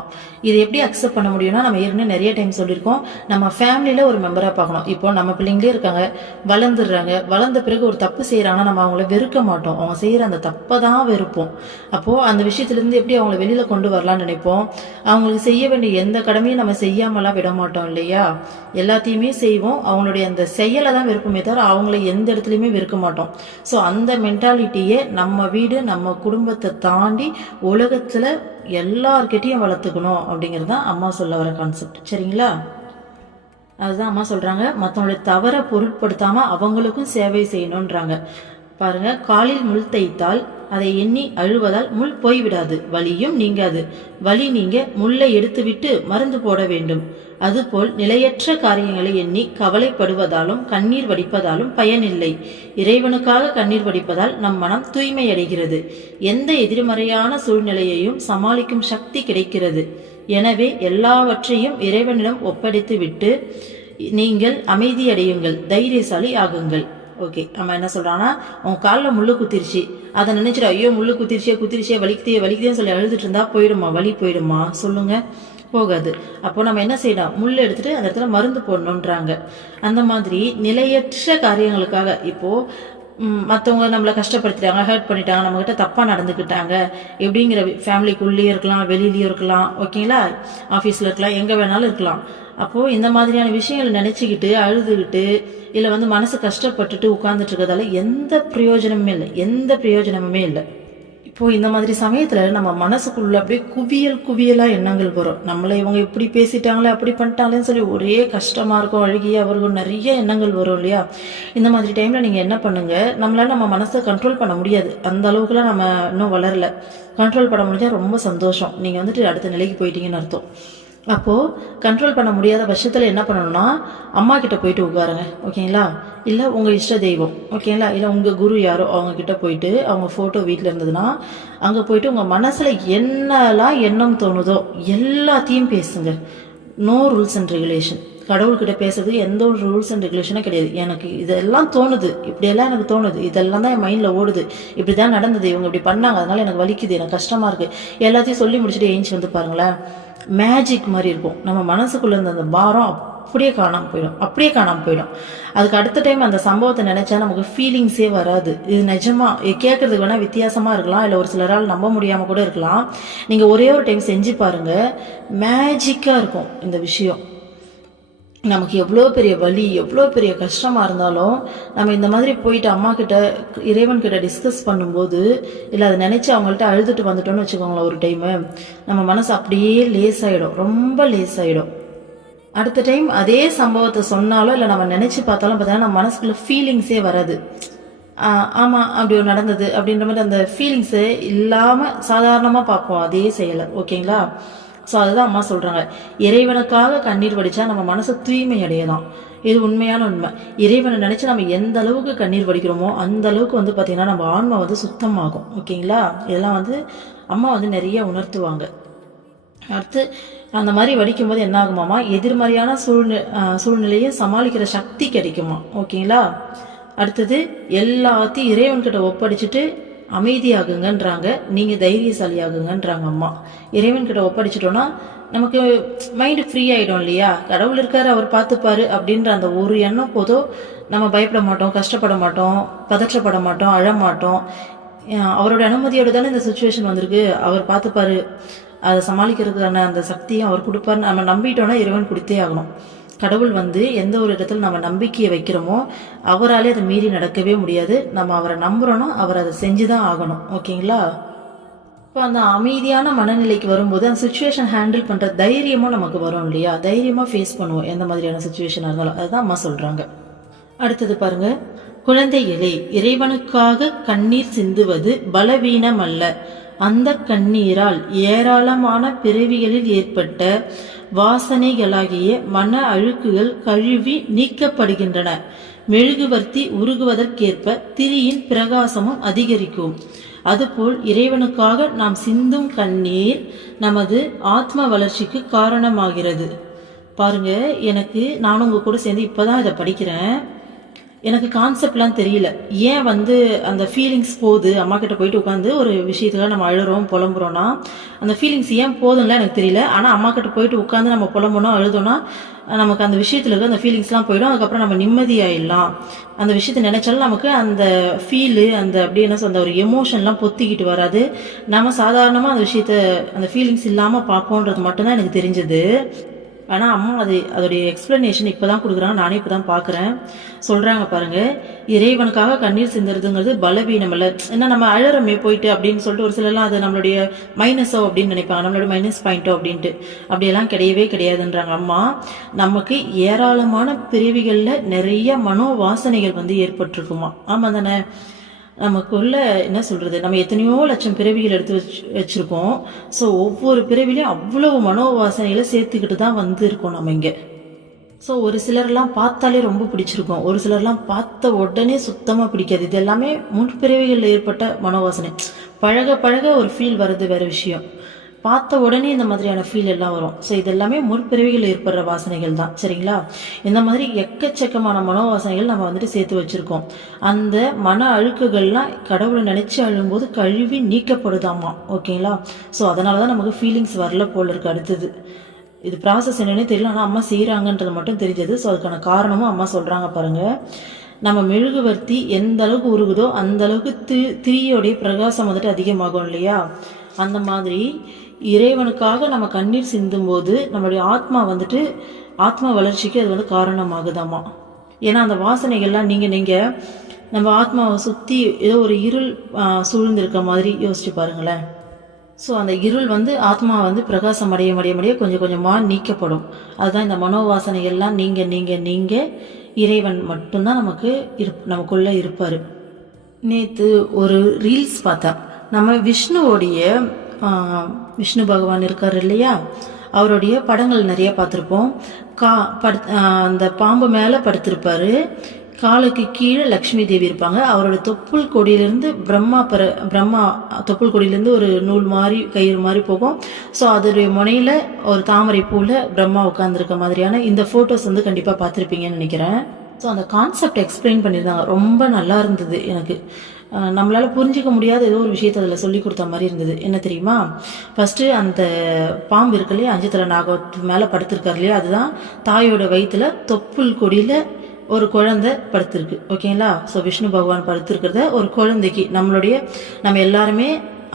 இது எப்படி அக்செப்ட் பண்ண முடியும்னா, நம்ம ஏற்கனவே நிறைய டைம் சொல்லியிருக்கோம், நம்ம ஃபேமிலியில் ஒரு மெம்பராக பார்க்கணும். இப்போ நம்ம பிள்ளைங்களே இருக்காங்க, வளர்ந்துடுறாங்க, வளர்ந்த பிறகு ஒரு தப்பு செய்கிறாங்கன்னா நம்ம அவங்கள வெறுக்க மாட்டோம், அவங்க செய்கிற அந்த தப்பை தான் வெறுப்போம். அப்போது அந்த விஷயத்துலேருந்து எப்படி அவங்கள வெளியில் கொண்டு வரலான்னு நினைப்போம். அவங்களுக்கு செய்ய வேண்டிய எந்த கடமையும் நம்ம செய்யாமலாம் விட மாட்டோம் இல்லையா? எல்லாத்தையுமே செய்வோம். அவங்களுடைய அந்த செயலை தான் வெறுப்போமே தவிர அவங்கள எந்த இடத்துலையுமே வெறுக்க மாட்டோம். ஸோ அந்த மென்டாலிட்டியை நம்ம வீடு நம்ம குடும்பத்தை தாண்டி உலகத்தில் எல்லார்கிட்டையும் வளர்த்துக்கணும் அப்படிங்கிறது தான் அம்மா சொல்ல வர கான்செப்ட். சரிங்களா? அதுதான் அம்மா சொல்கிறாங்க, மற்றவங்களுடைய தவறை பொருட்படுத்தாமல் அவங்களுக்கும் சேவை செய்யணுன்றாங்க. பாருங்க, காலில் முள் தைத்தால் அதை எண்ணி அழுவதால் முள் போய்விடாது, வலியும் நீங்காது. வலி நீங்க முள்ளை எடுத்துவிட்டு மருந்து போட வேண்டும். அதுபோல் நிலையற்ற காரியங்களை எண்ணி கவலைப்படுவதாலும் கண்ணீர் வடிப்பதாலும் பயனில்லை. இறைவனுக்காக கண்ணீர் வடிப்பதால் நம் மனம் தூய்மையடைகிறது. எந்த எதிர்மறையான சூழ்நிலையையும் சமாளிக்கும் சக்தி கிடைக்கிறது. எனவே எல்லாவற்றையும் இறைவனிடம் ஒப்படைத்து விட்டு நீங்கள் அமைதியடையுங்கள், தைரியசாலி ஆகுங்கள். ஓகே, நம்ம என்ன சொல்கிறான்னா, உன் காலில் முள்ளு குத்திருச்சு, அதை நினைச்சிட்டு ஐயோ முள்ளு குத்திருச்சே வலிக்குதேன்னு சொல்லி அழுதுட்டு இருந்தா போயிடுமா? வலி போயிடுமா? சொல்லுங்க, போகாது. அப்போ நம்ம என்ன செய்யணும்? முள் எடுத்துட்டு அந்த இடத்துல மருந்து போடணுன்றாங்க. அந்த மாதிரி நிலையற்ற காரியங்களுக்காக இப்போ மற்றவங்க நம்மளை கஷ்டப்படுத்திட்டாங்க, ஹர்ட் பண்ணிட்டாங்க, நம்மக்கிட்ட தப்பாக நடந்துக்கிட்டாங்க எப்படிங்கிற ஃபேமிலிக்குள்ளேயே இருக்கலாம், வெளியிலேயும் இருக்கலாம், ஓகேங்களா, ஆஃபீஸில் இருக்கலாம், எங்கே வேணாலும் இருக்கலாம். அப்போது இந்த மாதிரியான விஷயங்களை நினச்சிக்கிட்டு அழுதுகிட்டு இல்லை மனசு கஷ்டப்பட்டுட்டு உட்கார்ந்துட்டு இருக்கிறதால எந்த பிரயோஜனமுமே இல்லை. இப்போது இந்த மாதிரி சமயத்தில் நம்ம மனசுக்குள்ள அப்படியே குவியலாக எண்ணங்கள் வரும். நம்மளை இவங்க இப்படி பேசிட்டாங்களே அப்படி பண்ணிட்டாங்களேன்னு சொல்லி ஒரே கஷ்டமாக இருக்கும், அழுகியாக வரும், நிறைய எண்ணங்கள் வரும் இல்லையா? இந்த மாதிரி டைமில் நீங்கள் என்ன பண்ணுங்கள், நம்மளால் நம்ம மனசை கண்ட்ரோல் பண்ண முடியாது, அந்த அளவுக்குலாம் நம்ம இன்னும் வளரல. கண்ட்ரோல் பண்ண முடிஞ்சால் ரொம்ப சந்தோஷம், நீங்கள் அடுத்த நிலைக்கு போயிட்டீங்கன்னு அர்த்தம். அப்போது கண்ட்ரோல் பண்ண முடியாத பட்சத்தில் என்ன பண்ணணும்னா அம்மா கிட்ட போயிட்டு உட்காருங்க, ஓகேங்களா? இல்லை உங்கள் இஷ்ட தெய்வம், ஓகேங்களா, இல்லை உங்கள் குரு யாரோ அவங்கக்கிட்ட போயிட்டு, அவங்க ஃபோட்டோ வீட்டில் இருந்ததுன்னா அங்கே போயிட்டு உங்கள் மனசில் என்னெல்லாம் எண்ணம் தோணுதோ எல்லாத்தையும் பேசுங்க. No rules and regulation. கடவுள்கிட்ட பேசுறதுக்கு எந்த ஒரு ரூல்ஸ் அண்ட் ரெகுலேஷனும் கிடையாது. எனக்கு இதெல்லாம் தோணுது, இப்படியெல்லாம் எனக்கு தோணுது, இதெல்லாம் தான் என் மைண்டில் ஓடுது, இப்படி தான் நடந்தது, இவங்க இப்படி பண்ணாங்க, அதனால் எனக்கு வலிக்குது, எனக்கு கஷ்டமாக இருக்குது, எல்லாத்தையும் சொல்லி முடிச்சுட்டு ஏஞ்சி பாருங்களேன், மேஜிக் மாதிரி இருக்கும். நம்ம மனசுக்குள்ளே இருந்த அந்த பாரம் அப்படியே காணாமல் போயிடும். அதுக்கு அடுத்த டைம் அந்த சம்பவத்தை நினச்சா நமக்கு ஃபீலிங்ஸே வராது. இது நிஜமாக கேட்குறதுக்கு வேணால் வித்தியாசமாக இருக்கலாம், இல்லை ஒரு சிலரால் நம்ப முடியாமல் கூட இருக்கலாம். நீங்கள் ஒரே ஒரு டைம் செஞ்சு பாருங்கள், மேஜிக்காக இருக்கும் இந்த விஷயம். நமக்கு எவ்வளோ பெரிய வலி, எவ்வளோ பெரிய கஷ்டமாக இருந்தாலும் நம்ம இந்த மாதிரி போயிட்டு அம்மா கிட்ட, இறைவன்கிட்ட டிஸ்கஸ் பண்ணும்போது, இல்லை அதை நினச்சி அவங்கள்ட்ட அழுதுட்டு வந்துட்டோன்னு வச்சுக்கோங்களேன் ஒரு டைமு, நம்ம மனசு அப்படியே லேஸ் ஆகிடும், ரொம்ப லேஸ் ஆகிடும். அடுத்த டைம் அதே சம்பவத்தை சொன்னாலும் இல்லை நம்ம நினச்சி பார்த்தாலும் பார்த்தீங்கன்னா நம்ம மனசுக்குள்ள ஃபீலிங்ஸே வராது. ஆமாம் அப்படி ஒரு நடந்தது அப்படின்ற மாதிரி அந்த ஃபீலிங்ஸு இல்லாமல் சாதாரணமாக பார்ப்போம் அதே செயலை, ஓகேங்களா? ஸோ அதுதான் அம்மா சொல்கிறாங்க, இறைவனுக்காக கண்ணீர் வடித்தா நம்ம மனசு தூய்மை அடையலாம். இது உண்மையான உண்மை. இறைவனை நினச்சி நம்ம எந்த அளவுக்கு கண்ணீர் வடிக்கிறோமோ அந்த அளவுக்கு வந்து பார்த்திங்கன்னா நம்ம ஆன்மா வந்து சுத்தமாகும். ஓகேங்களா? இதெல்லாம் வந்து அம்மா வந்து நிறைய உணர்த்துவாங்க. அடுத்து அந்த மாதிரி வடிக்கும்போது என்ன ஆகுமாமா, எதிர்மறையான சூழ்நிலையை சமாளிக்கிற சக்தி கிடைக்குமா. ஓகேங்களா? அடுத்தது எல்லாத்தையும் இறைவன்கிட்ட ஒப்படைச்சிட்டு அமைதியாகுங்கன்றாங்க, நீங்கள் தைரியசாலி ஆகுங்கன்றாங்க அம்மா. இறைவன்கிட்ட ஒப்படைச்சிட்டோன்னா நமக்கு மைண்டு ஃப்ரீ ஆகிடும் இல்லையா? கடவுள் இருக்காரு, அவர் பார்த்துப்பாரு அப்படின்ற அந்த ஒரு எண்ணம் போதும், நம்ம பயப்பட மாட்டோம், கஷ்டப்பட மாட்டோம், பதற்றப்பட மாட்டோம், அழமாட்டோம். அவரோட அனுமதியோடு தானே இந்த சுச்சுவேஷன் வந்திருக்கு, அவர் பார்த்துப்பாரு, அதை சமாளிக்கிறதுக்கான அந்த சக்தியும் அவர் கொடுப்பாருன்னு நம்ம நம்பிட்டோன்னா இறைவன் கொடுத்தே ஆகணும். கடவுள் வந்து எந்த ஒரு இடத்துல நம்ம நம்பிக்கையை வைக்கிறோமோ அவராலே அதை மீறி நடக்கவே முடியாது. நம்ம அவரை நம்புறோன்னா அவர் அதை செஞ்சுதான் ஆகணும். ஓகேங்களா? இப்போ அந்த அமைதியான மனநிலைக்கு வரும்போது அந்த சுச்சுவேஷன் ஹேண்டில் பண்ணுற தைரியமும் நமக்கு வரும் இல்லையா? தைரியமாக ஃபேஸ் பண்ணுவோம் எந்த மாதிரியான சுச்சுவேஷனாக இருந்தாலும். அதுதான் அம்மா சொல்கிறாங்க. அடுத்தது பாருங்க, குழந்தைகளே, இறைவனுக்காக கண்ணீர் சிந்துவது பலவீனம் அல்ல. அந்த கண்ணீரால் ஏராளமான பிறவிகளில் ஏற்பட்ட வாசனைகளாகிய மன அழுக்குகள் கழுவி நீக்கப்படுகின்றன. மெழுகுவர்த்தி உருகுவதற்கேற்ப திரியின் பிரகாசமும் அதிகரிக்கும். அதுபோல் இறைவனுக்காக நாம் சிந்தும் கண்ணீர் நமது ஆத்ம வளர்ச்சிக்கு காரணமாகிறது. பாருங்க, நானும் உங்க கூட சேர்ந்து இப்பதான் இதை படிக்கிறேன். எனக்கு கான்செப்ட்லாம் தெரியல. ஏன் வந்து அந்த ஃபீலிங்ஸ் போகுது, அம்மா கிட்ட போயிட்டு உட்காந்து ஒரு விஷயத்துல நம்ம அழுறோம் புலம்புறோம்னா அந்த ஃபீலிங்ஸ் ஏன் போதும்ல எனக்கு தெரியல. ஆனால் அம்மா கிட்ட போயிட்டு உட்காந்து நம்ம புலம்புனோம் அழுதோம்னா நமக்கு அந்த விஷயத்துல இருக்க அந்த ஃபீலிங்ஸ்லாம் போயிடும். அதுக்கப்புறம் நம்ம நிம்மதியாயிடலாம். அந்த விஷயத்தை நினைச்சாலும் நமக்கு அந்த ஃபீலு அந்த அப்படி என்ன சொல்ற ஒரு எமோஷன்லாம் பொத்திக்கிட்டு வராது. நம்ம சாதாரணமாக அந்த விஷயத்த அந்த ஃபீலிங்ஸ் இல்லாமல் பார்ப்போன்றது மட்டும்தான் எனக்கு தெரிஞ்சது. ஆனால் அம்மா அதோடைய எக்ஸ்பிளனேஷன் இப்போ தான் கொடுக்குறாங்க, நானே இப்போ தான் பார்க்குறேன். சொல்கிறாங்க பாருங்க, இறைவனுக்காக கண்ணீர் சிந்துறதுங்கிறது பலவீனம் இல்லை. ஏன்னா நம்ம அழறமே போயிட்டு அப்படின்னு சொல்லிட்டு ஒரு சிலர்லாம் அது நம்மளுடைய மைனஸோ அப்படின்னு நினைப்பாங்க, நம்மளோட மைனஸ் பாயிண்ட்டோ அப்படின்ட்டு. அப்படியெல்லாம் கிடையவே கிடையாதுன்றாங்க அம்மா. நமக்கு ஏராளமான பிரிவுகளில் நிறைய மனோ வாசனைகள் வந்து ஏற்பட்டிருக்குமா. ஆமாம் தானே? நமக்குள்ள என்ன சொல்றது, நம்ம எத்தனையோ லட்சம் பிறவிகள் எடுத்து வச்சிருக்கோம். ஸோ ஒவ்வொரு பிறவிலையும் அவ்வளவு மனோவாசனைகளை சேர்த்துக்கிட்டு தான் வந்து இருக்கோம் நம்ம இங்கே. ஸோ ஒரு சிலர்லாம் பார்த்தாலே ரொம்ப பிடிச்சிருக்கும், ஒரு சிலர்லாம் பார்த்த உடனே சுத்தமாக பிடிக்காது. இது எல்லாமே முன்பிறவிகளில் ஏற்பட்ட மனோவாசனை. பழக பழக ஒரு ஃபீல் வர்றது வேற விஷயம். பார்த்த உடனே இந்த மாதிரியான ஃபீல் எல்லாம் வரும். ஸோ இது எல்லாமே முற்பிறவிகள் ஏற்படுற வாசனைகள் தான். சரிங்களா? இந்த மாதிரி எக்கச்சக்கமான மனோவாசனைகள் நம்ம வந்துட்டு சேர்த்து வச்சிருக்கோம். அந்த மன அழுக்குகள்லாம் கடவுளை நினைச்சு அழும்போது கழுவி நீக்கப்படுதாமா. ஓகேங்களா? ஸோ அதனால தான் நமக்கு ஃபீலிங்ஸ் வரல போல இருக்கு. அடுத்தது இது ப்ராசஸ் என்னன்னே தெரியல, ஆனால் அம்மா செய்கிறாங்கன்றது மட்டும் தெரிஞ்சது. ஸோ அதுக்கான காரணமும் அம்மா சொல்கிறாங்க பாருங்க. நம்ம மெழுகுவர்த்தி எந்த அளவுக்கு உருகுதோ அந்த அளவுக்கு திரியோடைய பிரகாசம் வந்துட்டு அதிகமாகும் இல்லையா? அந்த மாதிரி இறைவனுக்காக நம்ம கண்ணீர் சிந்தும் போது நம்மளுடைய ஆத்மா வந்துட்டு ஆத்மா வளர்ச்சிக்கு அது வந்து காரணமாகுதாமா. ஏன்னா அந்த வாசனைகள்லாம் நீங்கள் நம்ம ஆத்மாவை சுற்றி ஏதோ ஒரு இருள் சூழ்ந்திருக்க மாதிரி யோசிச்சு பாருங்களேன். ஸோ அந்த இருள் வந்து ஆத்மா வந்து பிரகாசம் அடைய கொஞ்சம் கொஞ்சமாக நீக்கப்படும். அதுதான் இந்த மனோவாசனைகள்லாம் நீங்கள் இறைவன் மட்டும்தான் நமக்குள்ளே இருப்பார். நேற்று ஒரு ரீல்ஸ் பார்த்தேன். நம்ம விஷ்ணு பகவான் இருக்கார் இல்லையா, அவருடைய படங்கள் நிறைய பார்த்துருப்போம். அந்த பாம்பு மேலே படுத்திருப்பாரு, காலுக்கு கீழே லக்ஷ்மி தேவி இருப்பாங்க. அவரோட தொப்புள் கொடியிலேருந்து பிரம்மா தொப்புள் கொடியிலேருந்து ஒரு நூல் மாதிரி கயிறு மாதிரி போகும். ஸோ அதோடைய முனையில் ஒரு தாமரை பூவில் பிரம்மா உட்காந்துருக்க மாதிரியான இந்த ஃபோட்டோஸ் வந்து கண்டிப்பாக பார்த்துருப்பீங்கன்னு நினைக்கிறேன். ஸோ அந்த கான்செப்ட் எக்ஸ்பிளைன் பண்ணியிருந்தாங்க, ரொம்ப நல்லா இருந்தது. எனக்கு நம்மளால் புரிஞ்சிக்க முடியாத ஏதோ ஒரு விஷயத்தை அதில் சொல்லி கொடுத்த மாதிரி இருந்தது. என்ன தெரியுமா? ஃபஸ்ட்டு அந்த பாம்பு இருக்கு இல்லையா, 5 தலை நாகத்து மேலே படுத்திருக்காரு இல்லையா, அதுதான் தாயோட வயிற்றுல தொப்புள் கொடியில் ஒரு குழந்தை படுத்திருக்கு. ஓகேங்களா? ஸோ விஷ்ணு பகவான் படுத்திருக்கிறத ஒரு குழந்தைக்கு நம்ம எல்லாருமே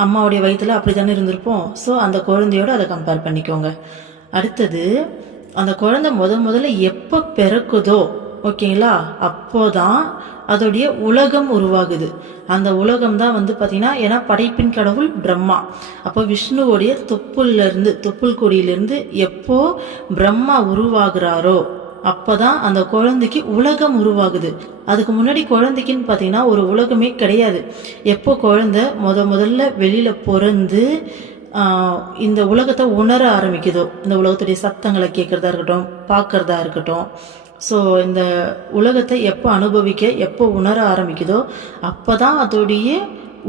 அம்மாவுடைய வயிற்றுல அப்படி தானே இருந்திருப்போம். ஸோ அந்த குழந்தையோடு அதை கம்பேர் பண்ணிக்கோங்க. அடுத்தது அந்த குழந்தை முதல்ல எப்போ பிறக்குதோ, ஓகேங்களா, அப்போதான் அதோடைய உலகம் உருவாகுது. அந்த உலகம் தான் வந்து பார்த்தீங்கன்னா, ஏன்னா படைப்பின் கடவுள் பிரம்மா. அப்போ விஷ்ணுவோடைய தொப்புள் கொடியிலிருந்து எப்போ பிரம்மா உருவாகிறாரோ அப்போதான் அந்த குழந்தைக்கு உலகம் உருவாகுது. அதுக்கு முன்னாடி குழந்தைக்குன்னு பார்த்தீங்கன்னா ஒரு உலகமே கிடையாது. எப்போ குழந்தை முதல்ல வெளியில் பிறந்து இந்த உலகத்தை உணர ஆரம்பிக்குதோ, இந்த உலகத்துடைய சத்தங்களை கேட்குறதா இருக்கட்டும், பார்க்கறதா இருக்கட்டும், ஸோ இந்த உலகத்தை எப்போ அனுபவிக்க, எப்போ உணர ஆரம்பிக்குதோ அப்போ தான் அதோடைய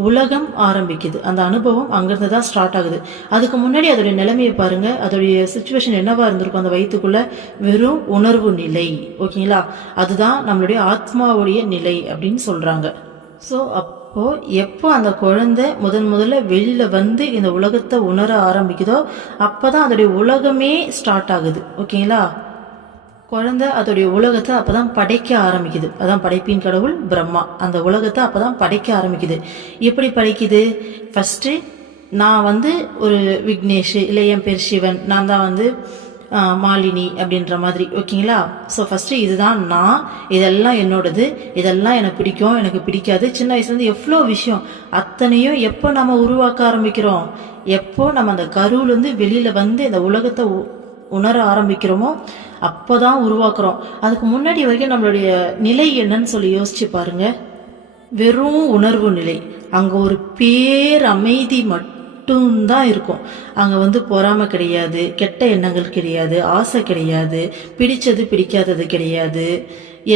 உலகம் ஆரம்பிக்குது. அந்த அனுபவம் அங்கேருந்து தான் ஸ்டார்ட் ஆகுது. அதுக்கு முன்னாடி அதோடைய நிலைமையை பாருங்கள், அதோடைய சுச்சுவேஷன் என்னவா இருந்திருக்கும் அந்த வயிற்றுக்குள்ளே? வெறும் உணர்வு நிலை. ஓகேங்களா? அதுதான் நம்மளுடைய ஆத்மாவுடைய நிலை அப்படின்னு சொல்கிறாங்க. ஸோ அப்போது எப்போ அந்த குழந்தை முதல்ல வெளியில் வந்து இந்த உலகத்தை உணர ஆரம்பிக்குதோ அப்போ தான் அதோடைய உலகமே ஸ்டார்ட் ஆகுது. ஓகேங்களா? குழந்தை அதோடைய உலகத்தை அப்பதான் படைக்க ஆரம்பிக்குது. அதான் படைப்பின் கடவுள் பிரம்மா. அந்த உலகத்தை அப்பதான் படைக்க ஆரம்பிக்குது. எப்படி படைக்குது? ஃபர்ஸ்ட் நான் வந்து ஒரு விக்னேஷ், இல்லை என் பேர் சிவன், நான் தான் வந்து மாலினி அப்படின்ற மாதிரி. ஓகேங்களா? ஸோ ஃபர்ஸ்ட் இதுதான் நான், இதெல்லாம் என்னோடது, இதெல்லாம் எனக்கு பிடிக்கும், எனக்கு பிடிக்காது. சின்ன வயசுலேருந்து எவ்வளோ விஷயம் அத்தனையும் எப்போ நம்ம உருவாக்க ஆரம்பிக்கிறோம், எப்போ நம்ம அந்த கருவிலேருந்து வெளியில் வந்து இந்த உலகத்தை உணர ஆரம்பிக்கிறோமோ அப்போதான் உருவாக்குறோம். அதுக்கு முன்னாடி வரைக்கும் நம்மளுடைய நிலை என்னன்னு சொல்லி யோசிச்சு பாருங்க. வெறும் உணர்வு நிலை. அங்கே ஒரு பேர் அமைதி மட்டும்தான் இருக்கும். அங்கே வந்து பொறாமை கிடையாது, கெட்ட எண்ணங்கள் கிடையாது, ஆசை கிடையாது, பிடிச்சது பிடிக்காதது கிடையாது,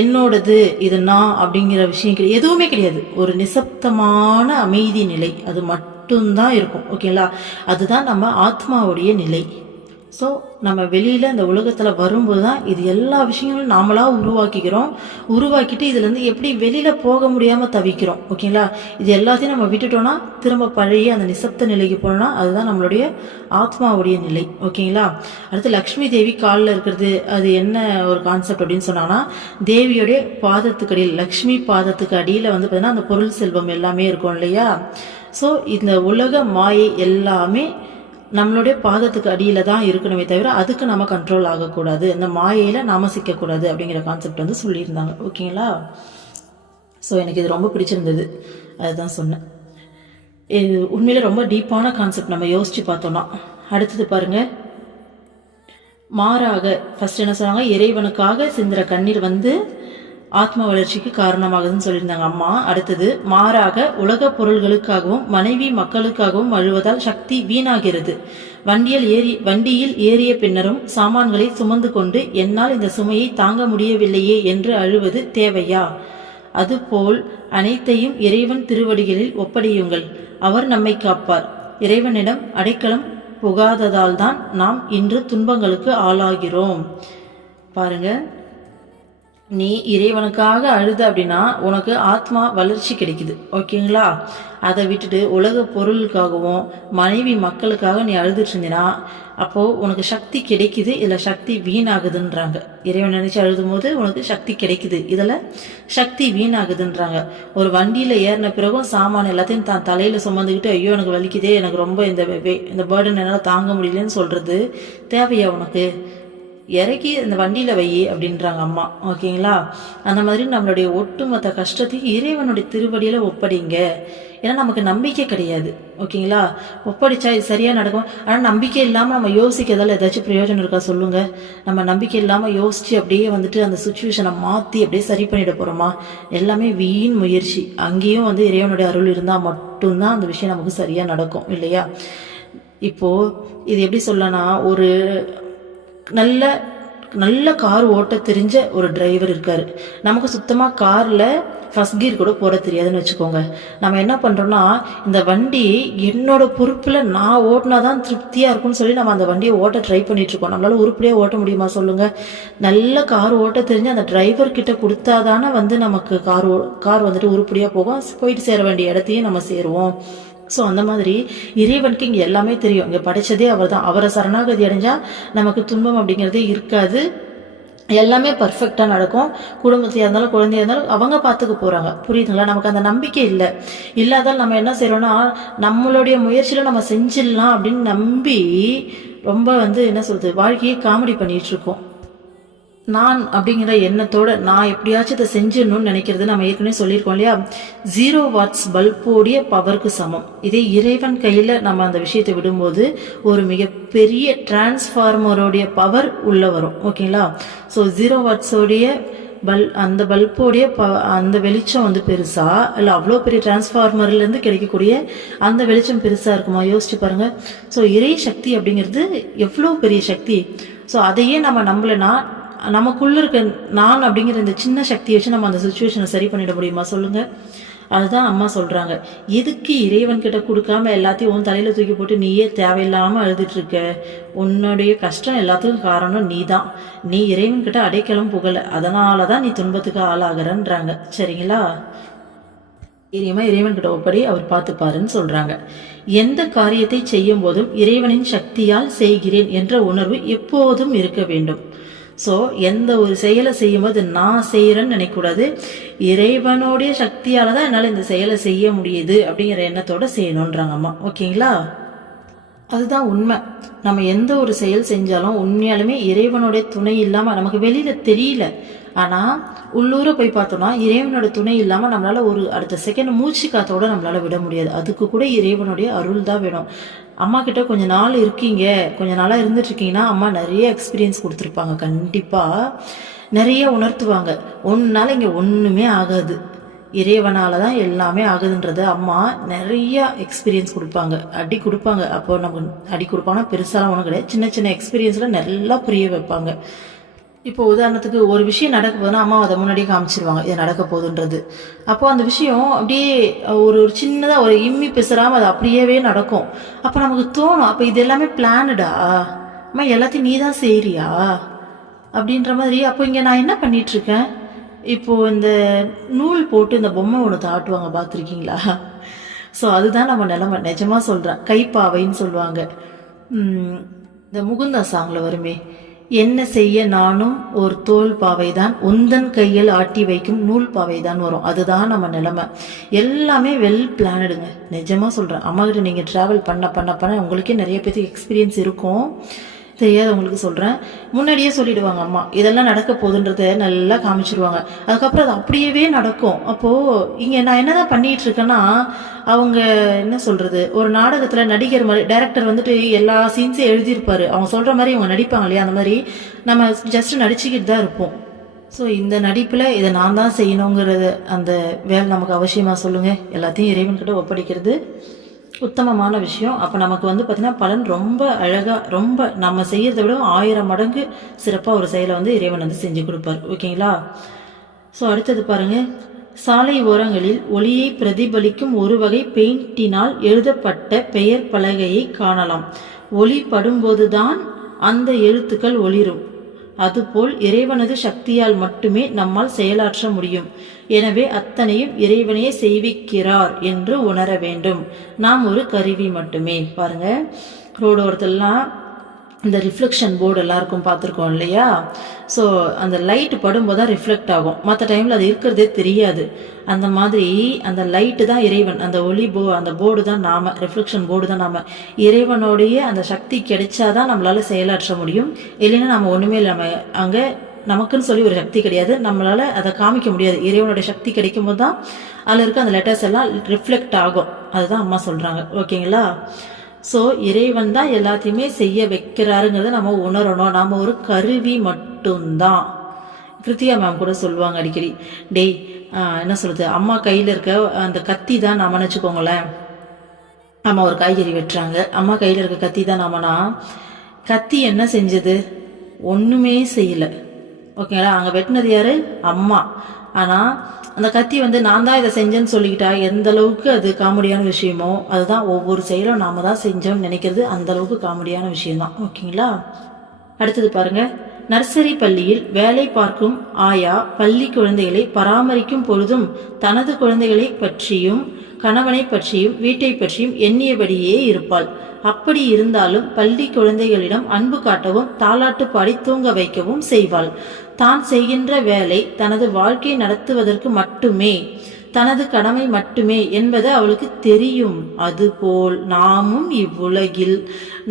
என்னோடது இது நான் அப்படிங்கிற விஷயம் கிடையாது, எதுவுமே கிடையாது. ஒரு நிசப்தமான அமைதி நிலை அது மட்டும்தான் இருக்கும். ஓகேங்களா? அதுதான் நம்ம ஆத்மாவுடைய நிலை. ஸோ நம்ம வெளியில் இந்த உலகத்தில் வரும்போது தான் இது எல்லா விஷயங்களும் நாமளாக உருவாக்கிட்டு இதுலேருந்து எப்படி வெளியில் போக முடியாமல் தவிக்கிறோம். ஓகேங்களா? இது எல்லாத்தையும் நம்ம விட்டுட்டோம்னா திரும்ப பழைய அந்த நிசப்த நிலைக்கு போனோம்னா அதுதான் நம்மளுடைய ஆத்மாவுடைய நிலை. ஓகேங்களா? அடுத்து லக்ஷ்மி தேவி காலில் இருக்கிறது, அது என்ன ஒரு கான்செப்ட் அப்படின்னு சொன்னாங்கன்னா, தேவியோடைய பாதத்துக்கு அடியில், லக்ஷ்மி பாதத்துக்கு அடியில் வந்து பார்த்தீங்கன்னா அந்த பொருள் செல்வம் எல்லாமே இருக்கும் இல்லையா? ஸோ இந்த உலக மாயை எல்லாமே நம்மளுடைய பாதத்துக்கு அடியில தான் இருக்கணுமே தவிர அதுக்கு நம்ம கண்ட்ரோல் ஆகக்கூடாது, இந்த மாயையில நாம சிக்கக்கூடாது அப்படிங்கிற கான்செப்ட் வந்து சொல்லியிருந்தாங்க. ஓகேங்களா? ஸோ எனக்கு இது ரொம்ப பிடிச்சிருந்தது, அதுதான் சொன்னேன். இது உண்மையில ரொம்ப டீப்பான கான்செப்ட் நம்ம யோசிச்சு பார்த்தோம்னா. அடுத்தது பாருங்க, மாறாக ஃபர்ஸ்ட் என்ன சொன்னாங்க, இறைவனுக்காக சிந்துற கண்ணீர் வந்து ஆத்ம வளர்ச்சிக்கு காரணமாகுதுன்னு சொல்லியிருந்தாங்க அம்மா. அடுத்தது, மாறாக உலக பொருள்களுக்காகவும் மனைவி மக்களுக்காகவும் அழுவதால் சக்தி வீணாகிறது. வண்டியில் ஏறிய பின்னரும் சாமான்களை சுமந்து கொண்டு என்னால் இந்த சுமையை தாங்க முடியவில்லையே என்று அழுவது தேவையா? அதுபோல் அனைத்தையும் இறைவன் திருவடிகளில் ஒப்படையுங்கள், அவர் நம்மை காப்பார். இறைவனிடம் அடைக்கலம் புகாததால் தான் நாம் இன்று துன்பங்களுக்கு ஆளாகிறோம். பாருங்க, நீ இறைவனுக்காக அழுத அப்படின்னா உனக்கு ஆத்மா வளர்ச்சி கிடைக்குது. ஓகேங்களா? அதை விட்டுட்டு உலக பொருளுக்காகவும் மனைவி மக்களுக்காக நீ அழுதுட்டு இருந்தீன்னா அப்போது உனக்கு சக்தி கிடைக்குது, இதில் சக்தி வீணாகுதுன்றாங்க. இறைவன் நினைச்சு அழுதும் போது உனக்கு சக்தி கிடைக்குது, இதில் சக்தி வீணாகுதுன்றாங்க. ஒரு வண்டியில் ஏறின பிறகும் சாமான் எல்லாத்தையும் தான் தலையில் சுமந்துக்கிட்டு ஐயோ எனக்கு வலிக்குதே, எனக்கு ரொம்ப இந்த பேர்டன் என்னால் தாங்க முடியலன்னு சொல்கிறது தேவையா உனக்கு? இறக்கி இந்த வண்டியில் வை அப்படின்றாங்க அம்மா. ஓகேங்களா? அந்த மாதிரி நம்மளுடைய ஒட்டுமொத்த கஷ்டத்தையும் இறைவனுடைய திருவடியில் ஒப்படைங்க. ஏன்னா நமக்கு நம்பிக்கை கிடையாது. ஓகேங்களா? ஒப்படைச்சா இது சரியாக நடக்கும். ஆனால் நம்பிக்கை இல்லாமல் நம்ம யோசிக்கிறதால ஏதாச்சும் பிரயோஜனம் இருக்கா சொல்லுங்கள்? நம்ம நம்பிக்கை இல்லாமல் யோசித்து அப்படியே வந்துட்டு அந்த சுச்சுவேஷனை மாற்றி அப்படியே சரி பண்ணிட போகிறோமா? எல்லாமே வீண் முயற்சி. அங்கேயும் வந்து இறைவனுடைய அருள் இருந்தால் மட்டும்தான் அந்த விஷயம் நமக்கு சரியாக நடக்கும் இல்லையா? இப்போது இது எப்படி சொல்லனா, ஒரு நல்ல கார் ஓட்ட தெரிஞ்ச ஒரு டிரைவர் இருக்காரு. நமக்கு சுத்தமாக காரில் ஃபர்ஸ்ட் கியர் கூட போட தெரியாதுன்னு வச்சுக்கோங்க. நம்ம என்ன பண்ணுறோம்னா, இந்த வண்டி என்னோட பொறுப்பில் நான் ஓட்டினா தான் திருப்தியாக இருக்கும்னு சொல்லி நம்ம அந்த வண்டியை ஓட்ட ட்ரை பண்ணிகிட்ருக்கோம். நம்மளால் உருப்படியாக ஓட்ட முடியுமா சொல்லுங்கள்? நல்ல கார் ஓட்ட தெரிஞ்சு அந்த டிரைவர்கிட்ட கொடுத்தா தானே வந்து நமக்கு கார் வந்துட்டு உருப்படியாக போகும், போயிட்டு சேர வேண்டிய இடத்தையும் நம்ம சேருவோம். ஸோ அந்த மாதிரி இறைவனுக்கு இங்கே எல்லாமே தெரியும். இங்கே படைச்சதே அவர் தான். அவரை சரணாகதி அடைஞ்சால் நமக்கு துன்பம் அப்படிங்கிறதே இருக்காது, எல்லாமே பர்ஃபெக்டாக நடக்கும். குடும்பத்தையாக இருந்தாலும் குழந்தையாக இருந்தாலும் அவங்க பார்த்துக்க போகிறாங்க. புரியுதுங்களா? நமக்கு அந்த நம்பிக்கை இல்லாதால் நம்ம என்ன செய்கிறோன்னா, நம்மளுடைய முயற்சியில் நம்ம செஞ்சிடலாம் அப்படின்னு நம்பி ரொம்ப வந்து என்ன சொல்கிறது, வாழ்க்கையை காமெடி பண்ணிகிட்ருக்கோம். நான் அப்படிங்கிற எண்ணத்தோட நான் எப்படியாச்சும் இதை செஞ்சிடணும்னு நினைக்கிறது நம்ம ஏற்கனவே சொல்லியிருக்கோம் இல்லையா? 0 வாட்ஸ் பல்போடைய பவருக்கு சமம். இதே இறைவன் கையில் நம்ம அந்த விஷயத்தை விடும்போது ஒரு மிகப்பெரிய டிரான்ஸ்ஃபார்மரோடைய பவர் உள்ள வரும். ஓகேங்களா? ஸோ 0 வாட்ஸோடைய அந்த பல்போடைய அந்த வெளிச்சம் வந்து பெருசா இல்லை அவ்வளோ பெரிய டிரான்ஸ்ஃபார்மர்லேருந்து கிடைக்கக்கூடிய அந்த வெளிச்சம் பெருசாக இருக்குமா? யோசிச்சு பாருங்கள். ஸோ இறை சக்தி அப்படிங்கிறது எவ்வளோ பெரிய சக்தி. ஸோ அதையே நம்ம நம்பலைன்னா நமக்குள்ள இருக்க நான் அப்படிங்கிற இந்த சின்ன சக்தியை வச்சு நம்ம அந்த சுச்சுவேஷனை சரி பண்ணிட முடியுமா சொல்லுங்கள்? அதுதான் அம்மா சொல்கிறாங்க, எதுக்கு இறைவன் கிட்ட கொடுக்காம எல்லாத்தையும் உன் தலையில் தூக்கி போட்டு நீயே தேவையில்லாமல் அழுதுட்டு இருக்க? உன்னுடைய கஷ்டம் எல்லாத்துக்கும் காரணம் நீ தான். நீ இறைவன் கிட்ட அடைக்கலம் புகழ, அதனால தான் நீ துன்பத்துக்கு ஆளாகிறன்றாங்க. சரிங்களா? இறைவன் கிட்ட ஒப்படி அவர் பார்த்துப்பாருன்னு சொல்றாங்க. எந்த காரியத்தை செய்யும் போதும் இறைவனின் சக்தியால் செய்கிறேன் என்ற உணர்வு எப்போதும் இருக்க வேண்டும். ஸோ எந்த ஒரு செயலை செய்யும்போது நான் செய்கிறேன்னு நினைக்கக்கூடாது, இறைவனுடைய சக்தியால் தான் என்னால் இந்த செயலை செய்ய முடியுது அப்படிங்கிற எண்ணத்தோடு செய்யணுன்றாங்க அம்மா. ஓகேங்களா? அதுதான் உண்மை. நம்ம எந்த ஒரு செயல் செஞ்சாலும் உண்மையாலுமே இறைவனுடைய துணை இல்லாமல் நமக்கு வெளியில் தெரியல. ஆனால் உள்ளூர போய் பார்த்தோம்னா இறைவனோட துணை இல்லாமல் நம்மளால் ஒரு அடுத்த செகண்ட் மூச்சு காத்தோடு நம்மளால் விட முடியாது. அதுக்கு கூட இறைவனுடைய அருள் தான் வேணும். அம்மா கிட்ட கொஞ்ச நாள் இருக்கீங்க, கொஞ்ச நாளாக இருந்துட்டு இருக்கீங்கன்னா அம்மா நிறைய எக்ஸ்பீரியன்ஸ் கொடுத்துருப்பாங்க. கண்டிப்பாக நிறைய உணர்த்துவாங்க. ஒன்றால் இங்கே ஒன்றுமே ஆகாது, இறைவனால தான் எல்லாமே ஆகுதுன்றது அம்மா நிறைய எக்ஸ்பீரியன்ஸ் கொடுப்பாங்க, அடி கொடுப்பாங்க. அப்போ நமக்கு அடி கொடுப்பாங்கன்னா பெருசாலாம் ஒன்றும் கிடையாது, சின்ன சின்ன எக்ஸ்பீரியன்ஸில் நல்லா புரிய வைப்பாங்க. இப்போ உதாரணத்துக்கு ஒரு விஷயம் நடக்க போதுன்னா அம்மா அதை முன்னாடியே காமிச்சிருவாங்க இது நடக்க போகுதுன்றது. அப்போ அந்த விஷயம் அப்படியே ஒரு சின்னதாக ஒரு இம்மி பிசுறாமல் அது அப்படியே நடக்கும். அப்போ நமக்கு தோணும், அப்போ இது எல்லாமே பிளானுடா, அம்மா எல்லாத்தையும் நீ தான் செய்கிறியா அப்படின்ற மாதிரி. அப்போ இங்கே நான் என்ன பண்ணிகிட்ருக்கேன், இப்போது இந்த நூல் போட்டு இந்த பொம்மை ஒன்று தாட்டுவாங்க, பார்த்துருக்கீங்களா? ஸோ அதுதான் நம்ம நிலைமை. நிஜமாக சொல்கிறேன், கைப்பாவைன்னு சொல்லுவாங்க. இந்த முகுந்தா சாங்கில் வருமே, என்ன செய்ய நானும் ஒரு தோல் பாவைதான், உந்தன் கையில் ஆட்டி வைக்கும் நூல் பாவைதான் வரும். அதுதான் நம்ம நிலைமை. எல்லாமே வெல் பிளானடுங்க. நிஜமாக சொல்கிறேன். அம்மா கிட்ட நீங்கள் ட்ராவல் பண்ண உங்களுக்கே நிறைய பேருக்கு எக்ஸ்பீரியன்ஸ் இருக்கும். தெரியாதவங்களுக்கு சொல்கிறேன், முன்னாடியே சொல்லிடுவாங்க அம்மா இதெல்லாம் நடக்க போகுதுன்றத நல்லா காமிச்சிருவாங்க. அதுக்கப்புறம் அது அப்படியே நடக்கும். அப்போது இங்கே நான் என்னதான் பண்ணிகிட்டு இருக்கேன்னா, அவங்க என்ன சொல்கிறது, ஒரு நாடகத்தில் நடிகர் மாதிரி டைரக்டர் வந்துட்டு எல்லா சீன்ஸையும் எழுதியிருப்பார், அவங்க சொல்கிற மாதிரி இவங்க நடிப்பாங்க இல்லையா, அந்த மாதிரி நம்ம ஜஸ்ட் நடிச்சுக்கிட்டு தான் இருப்போம். ஸோ இந்த நடிப்பில் இதை நான் தான் செய்யணுங்கிறது அந்த வேலை நமக்கு அவசியமாக சொல்லுங்கள். எல்லாத்தையும் இறைவன்கிட்ட ஒப்படைக்கிறது உத்தமமான விஷயம். அப்போ நமக்கு வந்து பார்த்திங்கன்னா பலன் ரொம்ப அழகாக, ரொம்ப நம்ம செய்கிறத விட 1000 மடங்கு சிறப்பாக ஒரு செயலை வந்து இறைவன் வந்து செஞ்சு கொடுப்பார். ஓகேங்களா? ஸோ அடுத்தது பாருங்கள், சாலை ஓரங்களில் ஒளியை பிரதிபலிக்கும் ஒரு வகை பெயிண்டினால் எழுதப்பட்ட பெயர் பலகையை காணலாம். ஒளி படும்போதுதான் அந்த எழுத்துக்கள் ஒளிரும். அதுபோல் இறைவனது சக்தியால் மட்டுமே நம்மால் செயலாற்ற முடியும். எனவே அத்தனையும் இறைவனையே செய்விக்கிறார் என்று உணர வேண்டும். நாம் ஒரு கருவி மட்டுமே. பாருங்க, ரோடு ஓரத்துலாம் இந்த ரிஃப்ளெக்ஷன் போர்டு எல்லாருக்கும் பார்த்துருக்கோம் இல்லையா? ஸோ அந்த லைட்டு படும்போது தான் ரிஃப்ளெக்ட் ஆகும், மற்ற டைமில் அது இருக்கிறதே தெரியாது. அந்த மாதிரி அந்த லைட்டு தான் இறைவன், அந்த ஒளி அந்த போர்டு தான் நாம, ரிஃப்ளெக்ஷன் போர்டு தான் நாம. இறைவனுடைய அந்த சக்தி கிடைச்சாதான் நம்மளால செயலாற்ற முடியும். இல்லைன்னா நம்ம ஒன்றுமே இல்லை, நம்ம அங்கே நமக்குன்னு சொல்லி ஒரு சக்தி கிடையாது, நம்மளால அதை காமிக்க முடியாது. இறைவனுடைய சக்தி கிடைக்கும் போது தான் அதில் இருக்க அந்த லெட்டர்ஸ் எல்லாம் ரிஃப்ளெக்ட் ஆகும். அதுதான் அம்மா சொல்கிறாங்க. ஓகேங்களா? ஸோ இறைவன் தான் எல்லாத்தையுமே செய்ய வைக்கிறாருங்கிறத நம்ம உணரணும். நாம் ஒரு கருவி மட்டும்தான். கிருத்தியா மேம் கூட சொல்லுவாங்க அடிக்கடி, டேய் என்ன சொல்கிறது, அம்மா கையில் இருக்க அந்த கத்தி தான் நாம நினச்சிக்கோங்களேன். அம்மா ஒரு காய்கறி வெட்டுறாங்க, அம்மா கையில் இருக்க கத்தி தான் நாமனா, கத்தி என்ன செஞ்சது? ஒன்றுமே செய்யலை. ஓகேங்களா? அங்கே வெட்டினது யார்? அம்மா. ஆனால் அந்த கத்தி வந்து நான் தான் இதை செஞ்சேன்னு சொல்லிக்கிட்டா எந்த அளவுக்கு அது காமெடியான விஷயமோ, அதுதான் ஒவ்வொரு செயலும் நாம தான் செஞ்சோம்னு நினைக்கிறது அந்த அளவுக்கு காமெடியான விஷயம்தான். ஓகேங்களா? அடுத்தது பாருங்க, நர்சரி பள்ளியில் வேலை பார்க்கும் ஆயா பள்ளி குழந்தைகளை பராமரிக்கும் பொழுதும் தனது குழந்தைகளை பற்றியும் கணவனை பற்றியும் வீட்டை பற்றியும் எண்ணியபடியே இருப்பாள். அப்படி இருந்தாலும் பள்ளி குழந்தைகளிடம் அன்பு காட்டவும் தாலாட்டு பாடி தூங்க வைக்கவும் செய்வாள். தான் செய்கின்ற வேலை தனது வாழ்க்கை நடத்துவதற்கு மட்டுமே, தனது கடமை மட்டுமே என்பது அவளுக்கு தெரியும். அதுபோல் நாமும் இவ்வுலகில்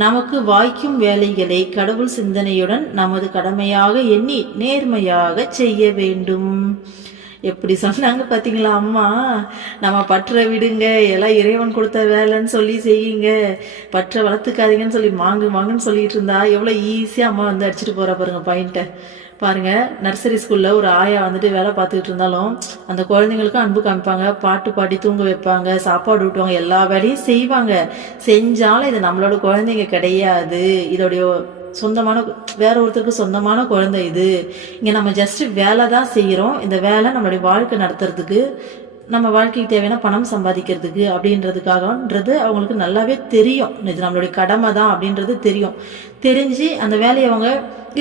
நமக்கு வாய்க்கும் வேலைகளை கடவுள் சிந்தனையுடன் நமது கடமையாக எண்ணி நேர்மையாக செய்ய வேண்டும். எப்படி சொன்னாங்க பார்த்தீங்களா அம்மா? நம்ம பற்ற விடுங்க, எல்லாம் இறைவன் கொடுத்த வேலைன்னு சொல்லி செய்யுங்க, பற்ற வளர்த்துக்காதீங்கன்னு சொல்லி மாங்குன்னு சொல்லிட்டு இருந்தா எவ்வளோ ஈஸியாக அம்மா வந்து அடிச்சுட்டு போகிற பாருங்க பாயிண்ட்டை. பாருங்க, நர்சரி ஸ்கூல்ல ஒரு ஆயா வந்துட்டு வேலை பார்த்துக்கிட்டு இருந்தாலும் அந்த குழந்தைங்களுக்கும் அன்பு காமிப்பாங்க, பாட்டு பாடி தூங்க வைப்பாங்க, சாப்பாடு ஊட்டுவாங்க, எல்லா வேலையும் செய்வாங்க. செஞ்சாலும் இது நம்மளோட குழந்தைங்க கிடையாது, இதோடைய சொந்தமான வேற ஒருத்தருக்கு சொந்தமான குழந்தை இது. இங்க நம்ம ஜஸ்ட் வேலை தான் செய்யறோம். இந்த வேலை நம்மளுடைய வாழ்க்கை நடத்துறதுக்கு, நம்ம வாழ்க்கைக்கு தேவையான பணம் சம்பாதிக்கிறதுக்கு அப்படின்றதுக்காகன்றது அவங்களுக்கு நல்லாவே தெரியும். இது நம்மளுடைய கடமை தான் அப்படின்றது தெரியும். தெரிஞ்சு அந்த வேலையை அவங்க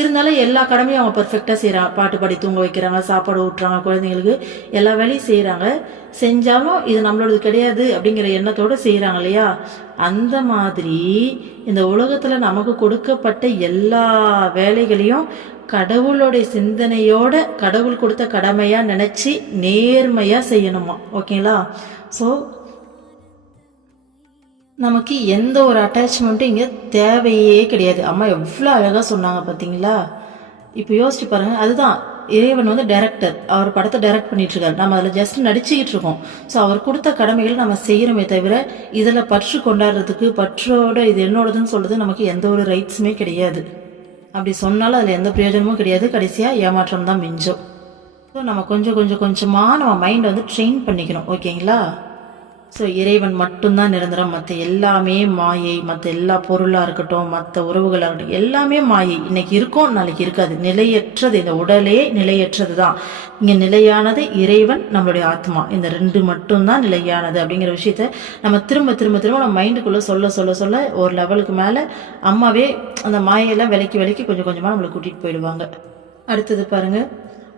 இருந்தாலும் எல்லா கடமையும் அவங்க பர்ஃபெக்டாக செய்கிறாங்க. பாட்டு பாடி தூங்க வைக்கிறாங்க, சாப்பாடு ஊட்டுறாங்க, குழந்தைங்களுக்கு எல்லா வேலையும் செய்கிறாங்க. செஞ்சாலும் இது நம்மளோடது கிடையாது அப்படிங்கிற எண்ணத்தோடு செய்கிறாங்க இல்லையா? அந்த மாதிரி இந்த உலகத்தில் நமக்கு கொடுக்கப்பட்ட எல்லா வேலைகளையும் கடவுளுடைய சிந்தனையோட கடவுள் கொடுத்த கடமையா நினைச்சு நேர்மையா செய்யணுமா. ஓகேங்களா? ஸோ நமக்கு எந்த ஒரு அட்டாச்மெண்ட்டும் இங்கே தேவையே கிடையாது. அம்மா எவ்வளோ அழகாக சொன்னாங்க பார்த்தீங்களா? இப்போ யோசிச்சு பாருங்க. அதுதான் இறைவன் வந்து டைரக்டர், அவர் படத்தை டைரக்ட் பண்ணிட்டு இருக்காரு, நம்ம அதில் ஜஸ்ட் நடிச்சுக்கிட்டு இருக்கோம். ஸோ அவர் கொடுத்த கடமைகள் நம்ம செய்யறோமே தவிர இதில் பற்று கொண்டாடுறதுக்கு, பற்றோட இது என்னோடதுன்னு சொல்றது நமக்கு எந்த ஒரு ரைட்ஸுமே கிடையாது. அப்படி சொன்னாலும் அதில் எந்த பிரயோஜனமும் கிடையாது. கடைசியாக ஏமாற்றம் தான் மிஞ்சும். ஸோ நம்ம கொஞ்சமாக நம்ம மைண்டை வந்து ட்ரெயின் பண்ணிக்கணும். ஓகேங்களா? ஸோ இறைவன் மட்டும்தான் நிரந்தரம், மற்ற எல்லாமே மாயை. மற்ற எல்லா பொருளாக இருக்கட்டும், மற்ற உறவுகளாக இருக்கட்டும், எல்லாமே மாயை. இன்னைக்கு இருக்கும், நாளைக்கு இருக்காது, நிலையற்றது. இந்த உடலே நிலையற்றது தான். இங்கே நிலையானது இறைவன், நம்மளுடைய ஆத்மா. இந்த ரெண்டு மட்டும்தான் நிலையானது அப்படிங்கிற விஷயத்த நம்ம திரும்ப திரும்ப திரும்ப நம்ம மைண்டுக்குள்ளே சொல்ல ஒரு லெவலுக்கு மேலே அம்மாவே அந்த மாயெல்லாம் விலைக்கு கொஞ்சம் கொஞ்சமாக நம்மளை கூட்டிகிட்டு போயிடுவாங்க. அடுத்தது பாருங்க,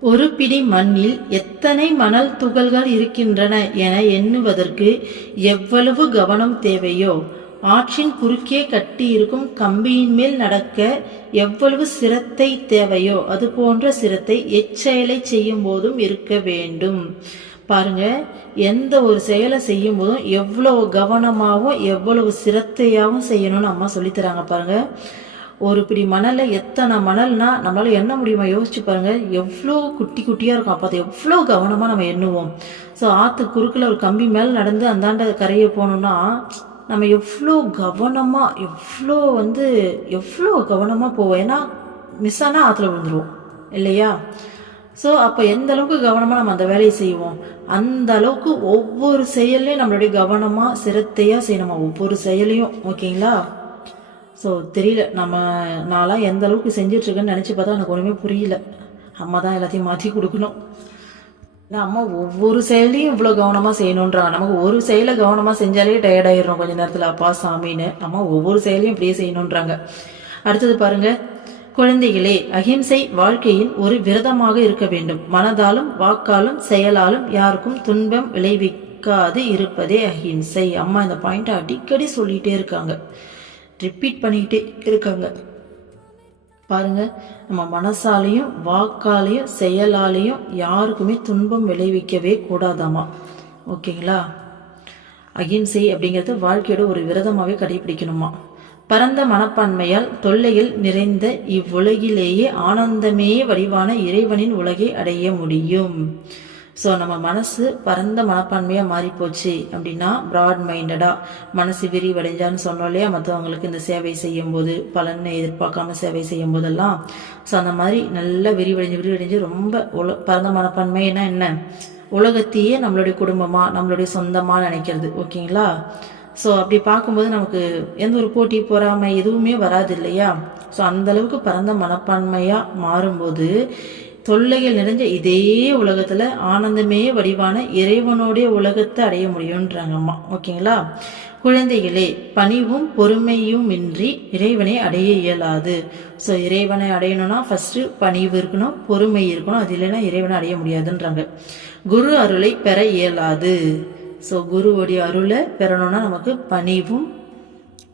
ஒரு பிடி மண்ணில் எத்தனை மணல் துகள்கள் இருக்கின்றன என எண்ணுவதற்கு எவ்வளவு கவனம் தேவையோ, ஆற்றின் குறுக்கே கட்டி இருக்கும் கம்பியின் மேல் நடக்க எவ்வளவு சிரத்தை தேவையோ, அது போன்ற சிரத்தை எச்செயலை செய்யும் போதும் இருக்க வேண்டும். பாருங்க, எந்த ஒரு செயலை செய்யும் போதும் எவ்வளவு கவனமாகவும் எவ்வளவு சிரத்தையாகவும் செய்யணும்னு அம்மா சொல்லித்தராங்க. பாருங்க, ஒரு பிடி மணலில் எத்தனை மணல்னா நம்மளால எண்ண முடியுமா? யோசிச்சு பாருங்க. எவ்வளோ குட்டி குட்டியாக இருக்கும். அப்போ அது எவ்வளோ கவனமாக நம்ம எண்ணுவோம். ஸோ ஆற்று குறுக்கில் ஒரு கம்பி மேலே நடந்து அந்தாண்ட கரையை போனோம்னா நம்ம எவ்வளோ கவனமாக எவ்வளோ கவனமாக போவோம். ஏன்னா மிஸ் ஆனால் ஆற்றுல விழுந்துருவோம் இல்லையா? ஸோ அப்போ எந்த அளவுக்கு கவனமாக நம்ம அந்த வேலையை செய்வோம், அந்த அளவுக்கு ஒவ்வொரு செயல்லையும் நம்மளுடைய கவனமாக சிரத்தையாக செய்யணுமா, ஒவ்வொரு செயலையும். ஓகேங்களா? ஸோ தெரியல, நான்லாம் எந்த அளவுக்கு செஞ்சிட்ருக்கேன்னு நினச்சி பார்த்தா எனக்கு ஒன்றுமே புரியல. அம்மா தான் எல்லாத்தையும் மாற்றி கொடுக்கணும். ஏன்னா அம்மா ஒவ்வொரு செயலையும் இவ்வளோ கவனமாக செய்யணுன்றாங்க. நமக்கு ஒரு செயலை கவனமாக செஞ்சாலே டயர்டாயிடுறோம் கொஞ்ச நேரத்தில், அப்பா சாமின்னு. அம்மா ஒவ்வொரு செயலையும் இப்படியே செய்யணுன்றாங்க. அடுத்தது பாருங்க, குழந்தைகளே, அகிம்சை வாழ்க்கையின் ஒரு விரதமாக இருக்க வேண்டும். மனதாலும் வாக்காலும் செயலாலும் யாருக்கும் துன்பம் விளைவிக்காது இருப்பதே அகிம்சை. அம்மா இந்த பாயிண்ட்டை அடிக்கடி சொல்லிகிட்டே இருக்காங்க, ரிப்பீட் பண்ணிக்கிட்டே இருக்காங்க. பாருங்க, நம்ம மனசாலையும் வாக்காலையும் செயலாலையும் யாருக்குமே துன்பம் விளைவிக்கவே கூடாதாமா. ஓகேங்களா? அகிம்சை அப்படிங்கிறது வாழ்க்கையோட ஒரு விரதமாகவே கடைபிடிக்கணுமா. பரந்த மனப்பான்மையால் தொல்லைகள் நிறைந்த இவ்வுலகிலேயே ஆனந்தமே வடிவான இறைவனின் உலகை அடைய முடியும். ஸோ நம்ம மனசு பரந்த மனப்பான்மையாக மாறிப்போச்சு அப்படின்னா, ப்ராட் மைண்டடாக மனசு விரிவடைஞ்சான்னு சொன்னோம் இல்லையா? மற்றவங்களுக்கு இந்த சேவை செய்யும்போது, பலனை எதிர்பார்க்காம சேவை செய்யும் போதெல்லாம். ஸோ அந்த மாதிரி நல்லா விரிவடைஞ்சு ரொம்ப பரந்த மனப்பான்மைன்னா என்ன? உலகத்தையே நம்மளுடைய குடும்பமாக, நம்மளுடைய சொந்தமாக நினைக்கிறது. ஓகேங்களா? ஸோ அப்படி பார்க்கும்போது நமக்கு எந்த ஒரு போட்டி பொறாமை எதுவுமே வராது இல்லையா? ஸோ அந்தளவுக்கு பரந்த மனப்பான்மையாக மாறும்போது தொல்லைகள் நிறைஞ்ச இதே உலகத்தில் ஆனந்தமே வடிவான இறைவனுடைய உலகத்தை அடைய முடியுன்றாங்க அம்மா. ஓகேங்களா? குழந்தைகளே, பணிவும் பொறுமையும் இன்றி இறைவனை அடைய இயலாது. ஸோ இறைவனை அடையணும்னா ஃபர்ஸ்ட் பணிவு இருக்கணும், பொறுமை இருக்கணும். அது இல்லைன்னா இறைவனை அடைய முடியாதுன்றாங்க. குரு அருளை பெற இயலாது. ஸோ குருவுடைய அருளை பெறணும்னா நமக்கு பணிவும்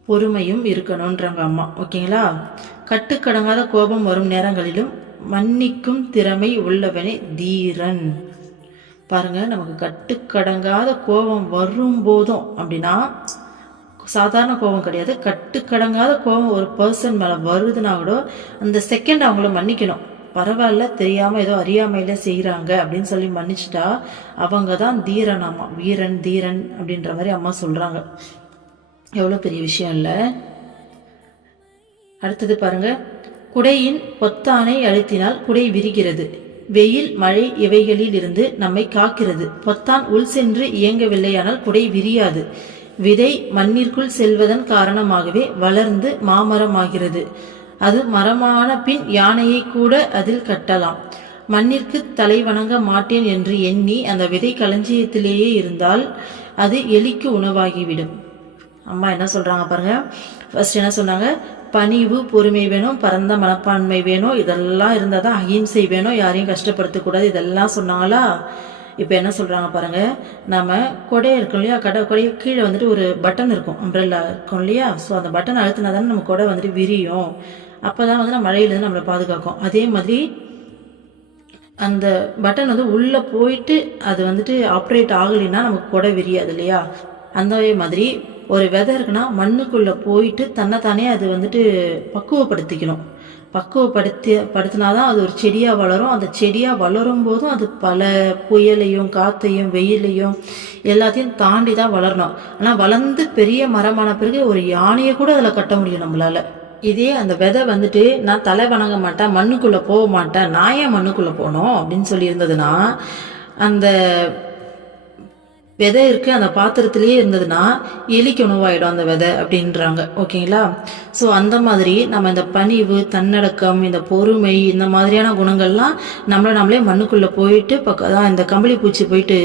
பொறுமையும் இருக்கணும்ன்றாங்க அம்மா. ஓகேங்களா? கட்டுக்கடங்காத கோபம் வரும் நேரங்களிலும் மன்னிக்கும் திறமை உள்ளவனே தீரன். பாருங்க, நமக்கு கட்டுக்கடங்காத கோபம் வரும் போதும் அப்படின்னா சாதாரண கோபம் கிடையாது, கட்டுக்கடங்காத கோபம் ஒரு பர்சன் மேல வருதுன்னா கூட அந்த செகண்ட் அவங்கள மன்னிக்கணும். பரவாயில்ல, தெரியாம ஏதோ அறியாமையில செய்யறாங்க அப்படின்னு சொல்லி மன்னிச்சுட்டா அவங்க தான் தீரன். அம்மா வீரன் தீரன் அப்படின்ற மாதிரி அம்மா சொல்றாங்க. எவ்வளவு பெரிய விஷயம் இல்ல? அடுத்தது பாருங்க, குடையின் பொத்தானை அழுத்தினால் குடை விரிகிறது. வெயில், மழை இவைகளில் இருந்து நம்மை காக்கிறது. பொத்தான் உள் சென்று இயங்கவில்லையானால் குடை விரியாது. விதை மண்ணிற்குள் செல்வதன் காரணமாகவே வளர்ந்து மாமரமாகிறது. அது மரமான பின் யானையை கூட அதில் கட்டலாம். மண்ணிற்கு தலை வணங்க மாட்டேன் என்று எண்ணி அந்த விதை களஞ்சியத்திலேயே இருந்தால் அது எலிக்கு உணவாகிவிடும். அம்மா என்ன சொல்றாங்க பாருங்க. ஃபர்ஸ்ட் என்ன சொன்னாங்க, பணிவு, பொறுமை வேணும், பரந்த மனப்பான்மை வேணும், இதெல்லாம் இருந்தால் தான் அகிம்சை வேணும், யாரையும் கஷ்டப்படுத்தக்கூடாது, இதெல்லாம் சொன்னாங்களா. இப்போ என்ன சொல்கிறாங்க பாருங்க, நம்ம கொடை இருக்கும் இல்லையா, கொடை கீழே வந்துட்டு ஒரு பட்டன் இருக்கும், அம்ப்ரெல்லா இருக்கும் இல்லையா. ஸோ அந்த பட்டன் அழுத்தினா தானே நம்ம கொடை வந்துட்டு விரியும். அப்போ தான் வந்து நம்ம மழையிலேருந்து நம்மளை பாதுகாக்கும். அதே மாதிரி அந்த பட்டன் வந்து உள்ளே போயிட்டு அது வந்துட்டு ஆப்ரேட் ஆகலைன்னா நமக்கு கொடை விரியாது இல்லையா. அந்த மாதிரி ஒரு விதை இருக்குன்னா மண்ணுக்குள்ளே போயிட்டு தன்னைத்தானே அது வந்துட்டு பக்குவப்படுத்திக்கணும். படுத்தினாதான் அது ஒரு செடியாக வளரும். அந்த செடியாக வளரும் போதும் அது பல புயலையும் காற்றையும் வெயிலையும் எல்லாத்தையும் தாண்டி தான் வளரணும். ஆனால் வளர்ந்து பெரிய மரமான பிறகு ஒரு யானையை கூட அதில் கட்ட முடியும் நம்மளால. இதே அந்த விதை வந்துட்டு நான் தலை வணங்க மாட்டேன், மண்ணுக்குள்ளே போக மாட்டேன், நான் ஏன் மண்ணுக்குள்ளே போகணும் அப்படின்னு சொல்லியிருந்ததுன்னா, அந்த விதை இருக்கு அந்த பாத்திரத்திலேயே இருந்ததுன்னா எலிக்கு உணவாயிடும் அந்த விதை அப்படின்றாங்க. ஓகேங்களா. ஸோ அந்த மாதிரி நம்ம இந்த பணிவு, தன்னடக்கம், இந்த பொறுமை, இந்த மாதிரியான குணங்கள்லாம் நம்மளே மண்ணுக்குள்ளே போயிட்டு அதான் இந்த கம்பளி பூச்சி போயிட்டு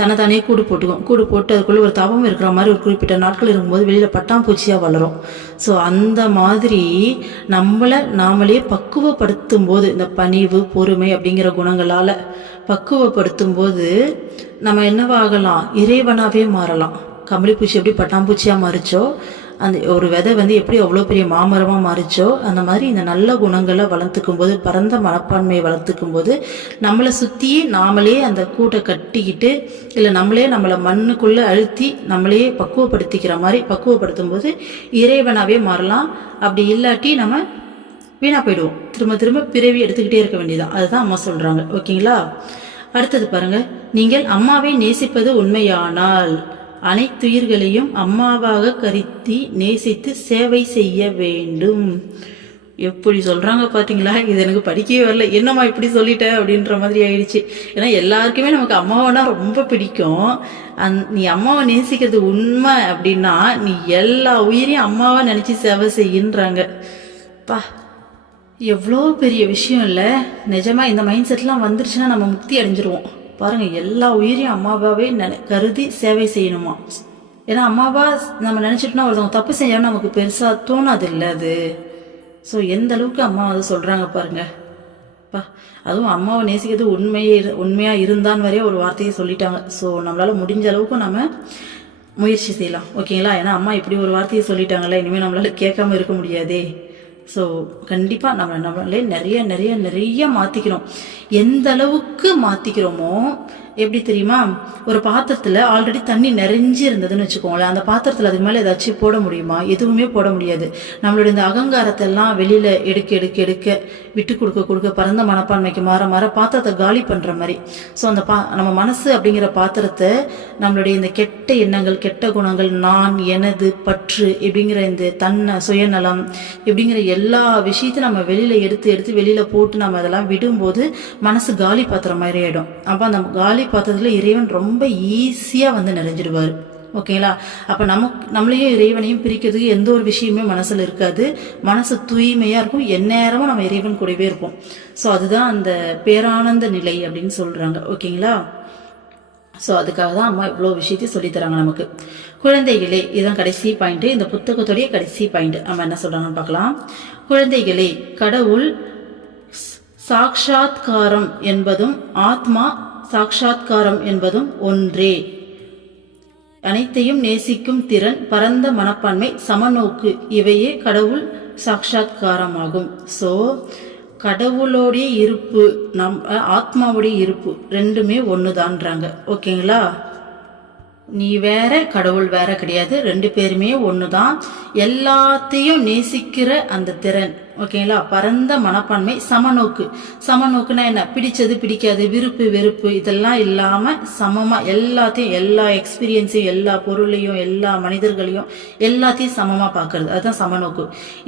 தன்னைத்தானே கூடு போட்டுக்கும். கூடு போட்டு அதுக்குள்ளே ஒரு தவம் இருக்கிற மாதிரி ஒரு குறிப்பிட்ட நாட்கள் இருக்கும்போது வெளியில் பட்டாம்பூச்சியாக வளரும். ஸோ அந்த மாதிரி நாமளே பக்குவப்படுத்தும் போது இந்த பணிவு, பொறுமை அப்படிங்கிற குணங்களால் பக்குவப்படுத்தும் போது நம்ம என்னவாகலாம், இறைவனாவே மாறலாம். கம்பளிப்பூச்சி எப்படி பட்டாம்பூச்சியாக மாறிச்சோ, அந்த ஒரு விதை வந்து எப்படி அவ்வளோ பெரிய மாமரமாக மாறிச்சோ, அந்த மாதிரி இந்த நல்ல குணங்களை வளர்த்துக்கும் போது, பரந்த மனப்பான்மையை வளர்த்துக்கும் போது நம்மளை சுற்றியே நாமளே அந்த கூட்டை கட்டிக்கிட்டு இல்லை நம்மளை மண்ணுக்குள்ளே அழுத்தி நம்மளே பக்குவப்படுத்திக்கிற மாதிரி பக்குவப்படுத்தும் போது இறைவனாவே மாறலாம். அப்படி இல்லாட்டி நம்ம வீணாக போயிடுவோம். திரும்ப பிறவி எடுத்துக்கிட்டே இருக்க வேண்டியதான். அதுதான் அம்மா சொல்கிறாங்க. ஓகேங்களா. அடுத்தது பாருங்க, நீங்கள் அம்மாவை நேசிப்பது உண்மையானால் அனைத்துயிர்களையும் அம்மாவாக கருதி நேசித்து சேவை செய்ய வேண்டும். எப்படி சொல்றாங்க பாத்தீங்களா. இது எனக்கு படிக்கவே வரல, என்னம்மா இப்படி சொல்லிட்ட அப்படின்ற மாதிரி ஆயிடுச்சு. ஏன்னா எல்லாருக்குமே நமக்கு அம்மாவைனா ரொம்ப பிடிக்கும். நீ அம்மாவை நேசிக்கிறது உண்மை அப்படின்னா நீ எல்லா உயிரையும் அம்மாவை நினைச்சு சேவை செய்யின்றாங்க. பா, எவ்வளோ பெரிய விஷயம் இல்லை நிஜமா. இந்த மைண்ட் செட்லாம் வந்துருச்சுன்னா நம்ம முக்தி அடைஞ்சிருவோம். பாருங்க, எல்லா உயிரையும் அம்மாவாவே கருதி சேவை செய்யணுமா. ஏன்னா அம்மாவா நம்ம நினைச்சிட்டோம்னா ஒருத்தவங்க தப்பு செஞ்சாலும் நமக்கு பெருசா தோணாது இல்லை அது. ஸோ எந்த அளவுக்கு அம்மா அதை சொல்றாங்க பாருங்க. பா, அதுவும் அம்மாவை நேசிக்கிறது உண்மையா இருந்தான் வரைய ஒரு வார்த்தையை சொல்லிட்டாங்க. ஸோ நம்மளால முடிஞ்ச அளவுக்கு நம்ம முயற்சி செய்யலாம். ஓகேங்களா. ஏன்னா அம்மா இப்படி ஒரு வார்த்தையை சொல்லிட்டாங்கல்ல, இனிமேல் நம்மளால கேட்காம இருக்க முடியாதே. ஸோ கண்டிப்பாக நம்மளே நிறைய மாற்றிக்கிறோம். எந்த அளவுக்கு மாற்றிக்கிறோமோ, எப்படி தெரியுமா, ஒரு பாத்திரத்தில் ஆல்ரெடி தண்ணி நிறைஞ்சி இருந்ததுன்னு வச்சுக்கோங்களேன், அந்த பாத்திரத்தில் அதுக்கு மேலே ஏதாச்சும் போட முடியுமா? எதுவுமே போட முடியாது. நம்மளுடைய இந்த அகங்காரத்தை எல்லாம் வெளியில் எடுக்க விட்டு கொடுக்க பரந்த மனப்பான்மைக்கு மாற பாத்திரத்தை காலி பண்ணுற மாதிரி. ஸோ அந்த நம்ம மனசு அப்படிங்கிற பாத்திரத்தை நம்மளுடைய இந்த கெட்ட எண்ணங்கள், கெட்ட குணங்கள், நான், எனது, பற்று இப்படிங்கிற இந்த சுயநலம் இப்படிங்கிற எல்லா விஷயத்தையும் நம்ம வெளியில் எடுத்து வெளியில் போட்டு நம்ம அதெல்லாம் விடும்போது மனசு காலி பாத்திரம் மாதிரி ஆயிடும். அப்போ அந்த காலி பாத்திரத்துல இறைவன் ரொம்ப ஈஸியா வந்து நிறைஞ்சிடுவாரு. ஓகேங்களா. அப்ப நம்மளையும் இறைவனையும் பிரிக்கிறதுக்கு எந்த ஒரு விஷயமே மனசுல இருக்காது. மனசு தூய்மையா இருக்கும். எந்நேரமும் நம்ம இறைவன் கூடவே இருப்போம். ஸோ அதுதான் அந்த பேரானந்த நிலை அப்படின்னு சொல்றாங்க. ஓகேங்களா. ஸோ அதுக்காக தான் அம்மா இவ்வளோ விஷயத்தையும் சொல்லித்தராங்க நமக்கு. குழந்தைகளே, இதுதான் கடைசி பாயிண்ட், இந்த புத்தகத்துடைய கடைசி பாயிண்ட். அம்மா என்ன சொல்றாங்கன்னு பார்க்கலாம். குழந்தைகளே, கடவுள் சாக்ஷாத்காரம் என்பதும் ஆத்மா சாட்சாத்காரம் என்பதும் ஒன்றே. அனைத்தையும் நேசிக்கும் திறன், பரந்த மனப்பான்மை, சமநோக்கு இவையே கடவுள் சாட்சாத்காரமாகும். ஸோ கடவுளோடைய இருப்பு, ஆத்மாவுடைய இருப்பு ரெண்டுமே ஒண்ணுதான்றாங்க. ஓகேங்களா. நீ வேற, கடவுள் வேற கிடையாது. ரெண்டு பேருமே ஒண்ணுதான். எல்லாத்தையும் நேசிக்கிற அந்த திறன். ஓகேங்களா. பரந்த மனப்பான்மை, சமநோக்குன்னா என்ன, பிடிச்சது பிடிக்காது, விருப்பு வெறுப்பு இதெல்லாம் இல்லாம சமமா எல்லாத்தையும், எல்லா எக்ஸ்பீரியன்ஸையும், எல்லா பொருளையும், எல்லா மனிதர்களையும் எல்லாத்தையும் சமமா பாக்குறது, அதுதான் சமநோக்கு.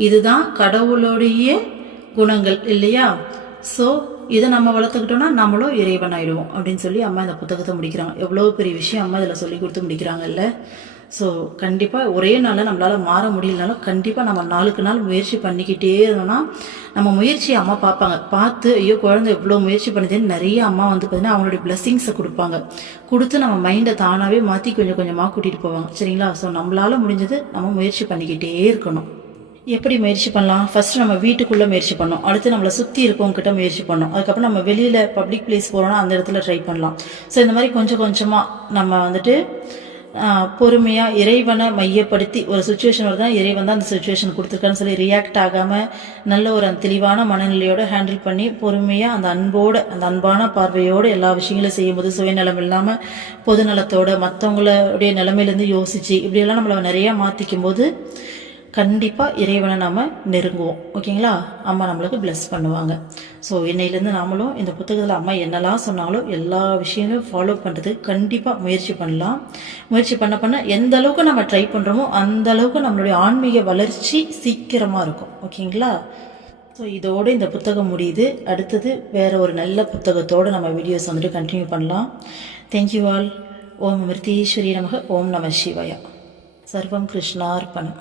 இதுதான் கடவுளுடைய குணங்கள் இல்லையா? ஸோ இதை நம்ம வளர்த்துக்கிட்டோம்னா நம்மளும் இறைவன் ஆயிடுவோம் அப்படின்னு சொல்லி அம்மா இந்த புத்தகத்தை முடிக்கிறாங்க. எவ்வளோ பெரிய விஷயம் அம்மா இதில் சொல்லி கொடுத்து முடிக்கிறாங்கல்ல. ஸோ கண்டிப்பாக ஒரே நாளில் நம்மளால் மாற முடியலனாலும் கண்டிப்பாக நம்ம நாளுக்கு நாள் முயற்சி பண்ணிக்கிட்டே இருந்தோம்னா நம்ம முயற்சியை அம்மா பார்ப்பாங்க. பார்த்து ஐயோ குழந்தை எவ்வளோ முயற்சி பண்ணுதுன்னு நிறைய அம்மா வந்து பார்த்தீங்கன்னா அவங்களுடைய பிளெஸ்ஸிங்ஸை கொடுப்பாங்க. கொடுத்து நம்ம மைண்டை தானாகவே மாற்றி கொஞ்சம் கொஞ்சமாக கூட்டிகிட்டு போவாங்க. சரிங்களா? ஸோ நம்மளால் முடிஞ்சது நம்ம முயற்சி பண்ணிக்கிட்டே இருக்கணும். எப்படி முயற்சி பண்ணலாம்? ஃபர்ஸ்ட் நம்ம வீட்டுக்குள்ளே முயற்சி பண்ணோம். அடுத்து நம்மளை சுற்றி இருக்கவங்ககிட்ட முயற்சி பண்ணோம். அதுக்கப்புறம் நம்ம வெளியில் பப்ளிக் பிளேஸ் போகிறோன்னா அந்த இடத்துல ட்ரை பண்ணலாம். ஸோ இந்த மாதிரி கொஞ்சம் கொஞ்சமாக நம்ம வந்துட்டு பொறுமையாக இறைவனை மையப்படுத்தி ஒரு சுச்சுவேஷன் வருதுன்னா இறைவன் தான் அந்த சுச்சுவேஷன் கொடுத்துருக்கான்னு சொல்லி ரியாக்ட் ஆகாமல் நல்ல ஒரு அந்த தெளிவான மனநிலையோடு ஹேண்டில் பண்ணி பொறுமையாக அந்த அன்போடு அந்த அன்பான பார்வையோடு எல்லா விஷயங்களும் செய்யும்போது சுயநலம் இல்லாமல் பொதுநலத்தோடு மற்றவங்களுடைய நிலைமையிலேருந்து யோசித்து இப்படியெல்லாம் நம்மளை நிறையா மாற்றிக்கும் போது கண்டிப்பாக இறைவனை நம்ம நெருங்குவோம். ஓகேங்களா? அம்மா நம்மளுக்கு பிளஸ் பண்ணுவாங்க. ஸோ இன்னையிலேருந்து நாமளும் இந்த புத்தகத்தில் அம்மா என்னெல்லாம் சொன்னாலும் எல்லா விஷயங்களும் ஃபாலோ பண்ணுறதுக்கு கண்டிப்பாக முயற்சி பண்ணலாம். முயற்சி பண்ண எந்த அளவுக்கு நம்ம ட்ரை பண்ணுறோமோ அந்த அளவுக்கு நம்மளுடைய ஆன்மீக வளர்ச்சி சீக்கிரமாக இருக்கும். ஓகேங்களா? ஸோ இதோடு இந்த புத்தகம் முடியுது. அடுத்தது வேறு ஒரு நல்ல புத்தகத்தோடு நம்ம வீடியோஸ் வந்துட்டு கண்டினியூ பண்ணலாம். Thank you all. ஓம் அமிர்தீஸ்வரி நமக. ஓம் நம சிவாயா. சர்வம் கிருஷ்ணார்ப்பணம்.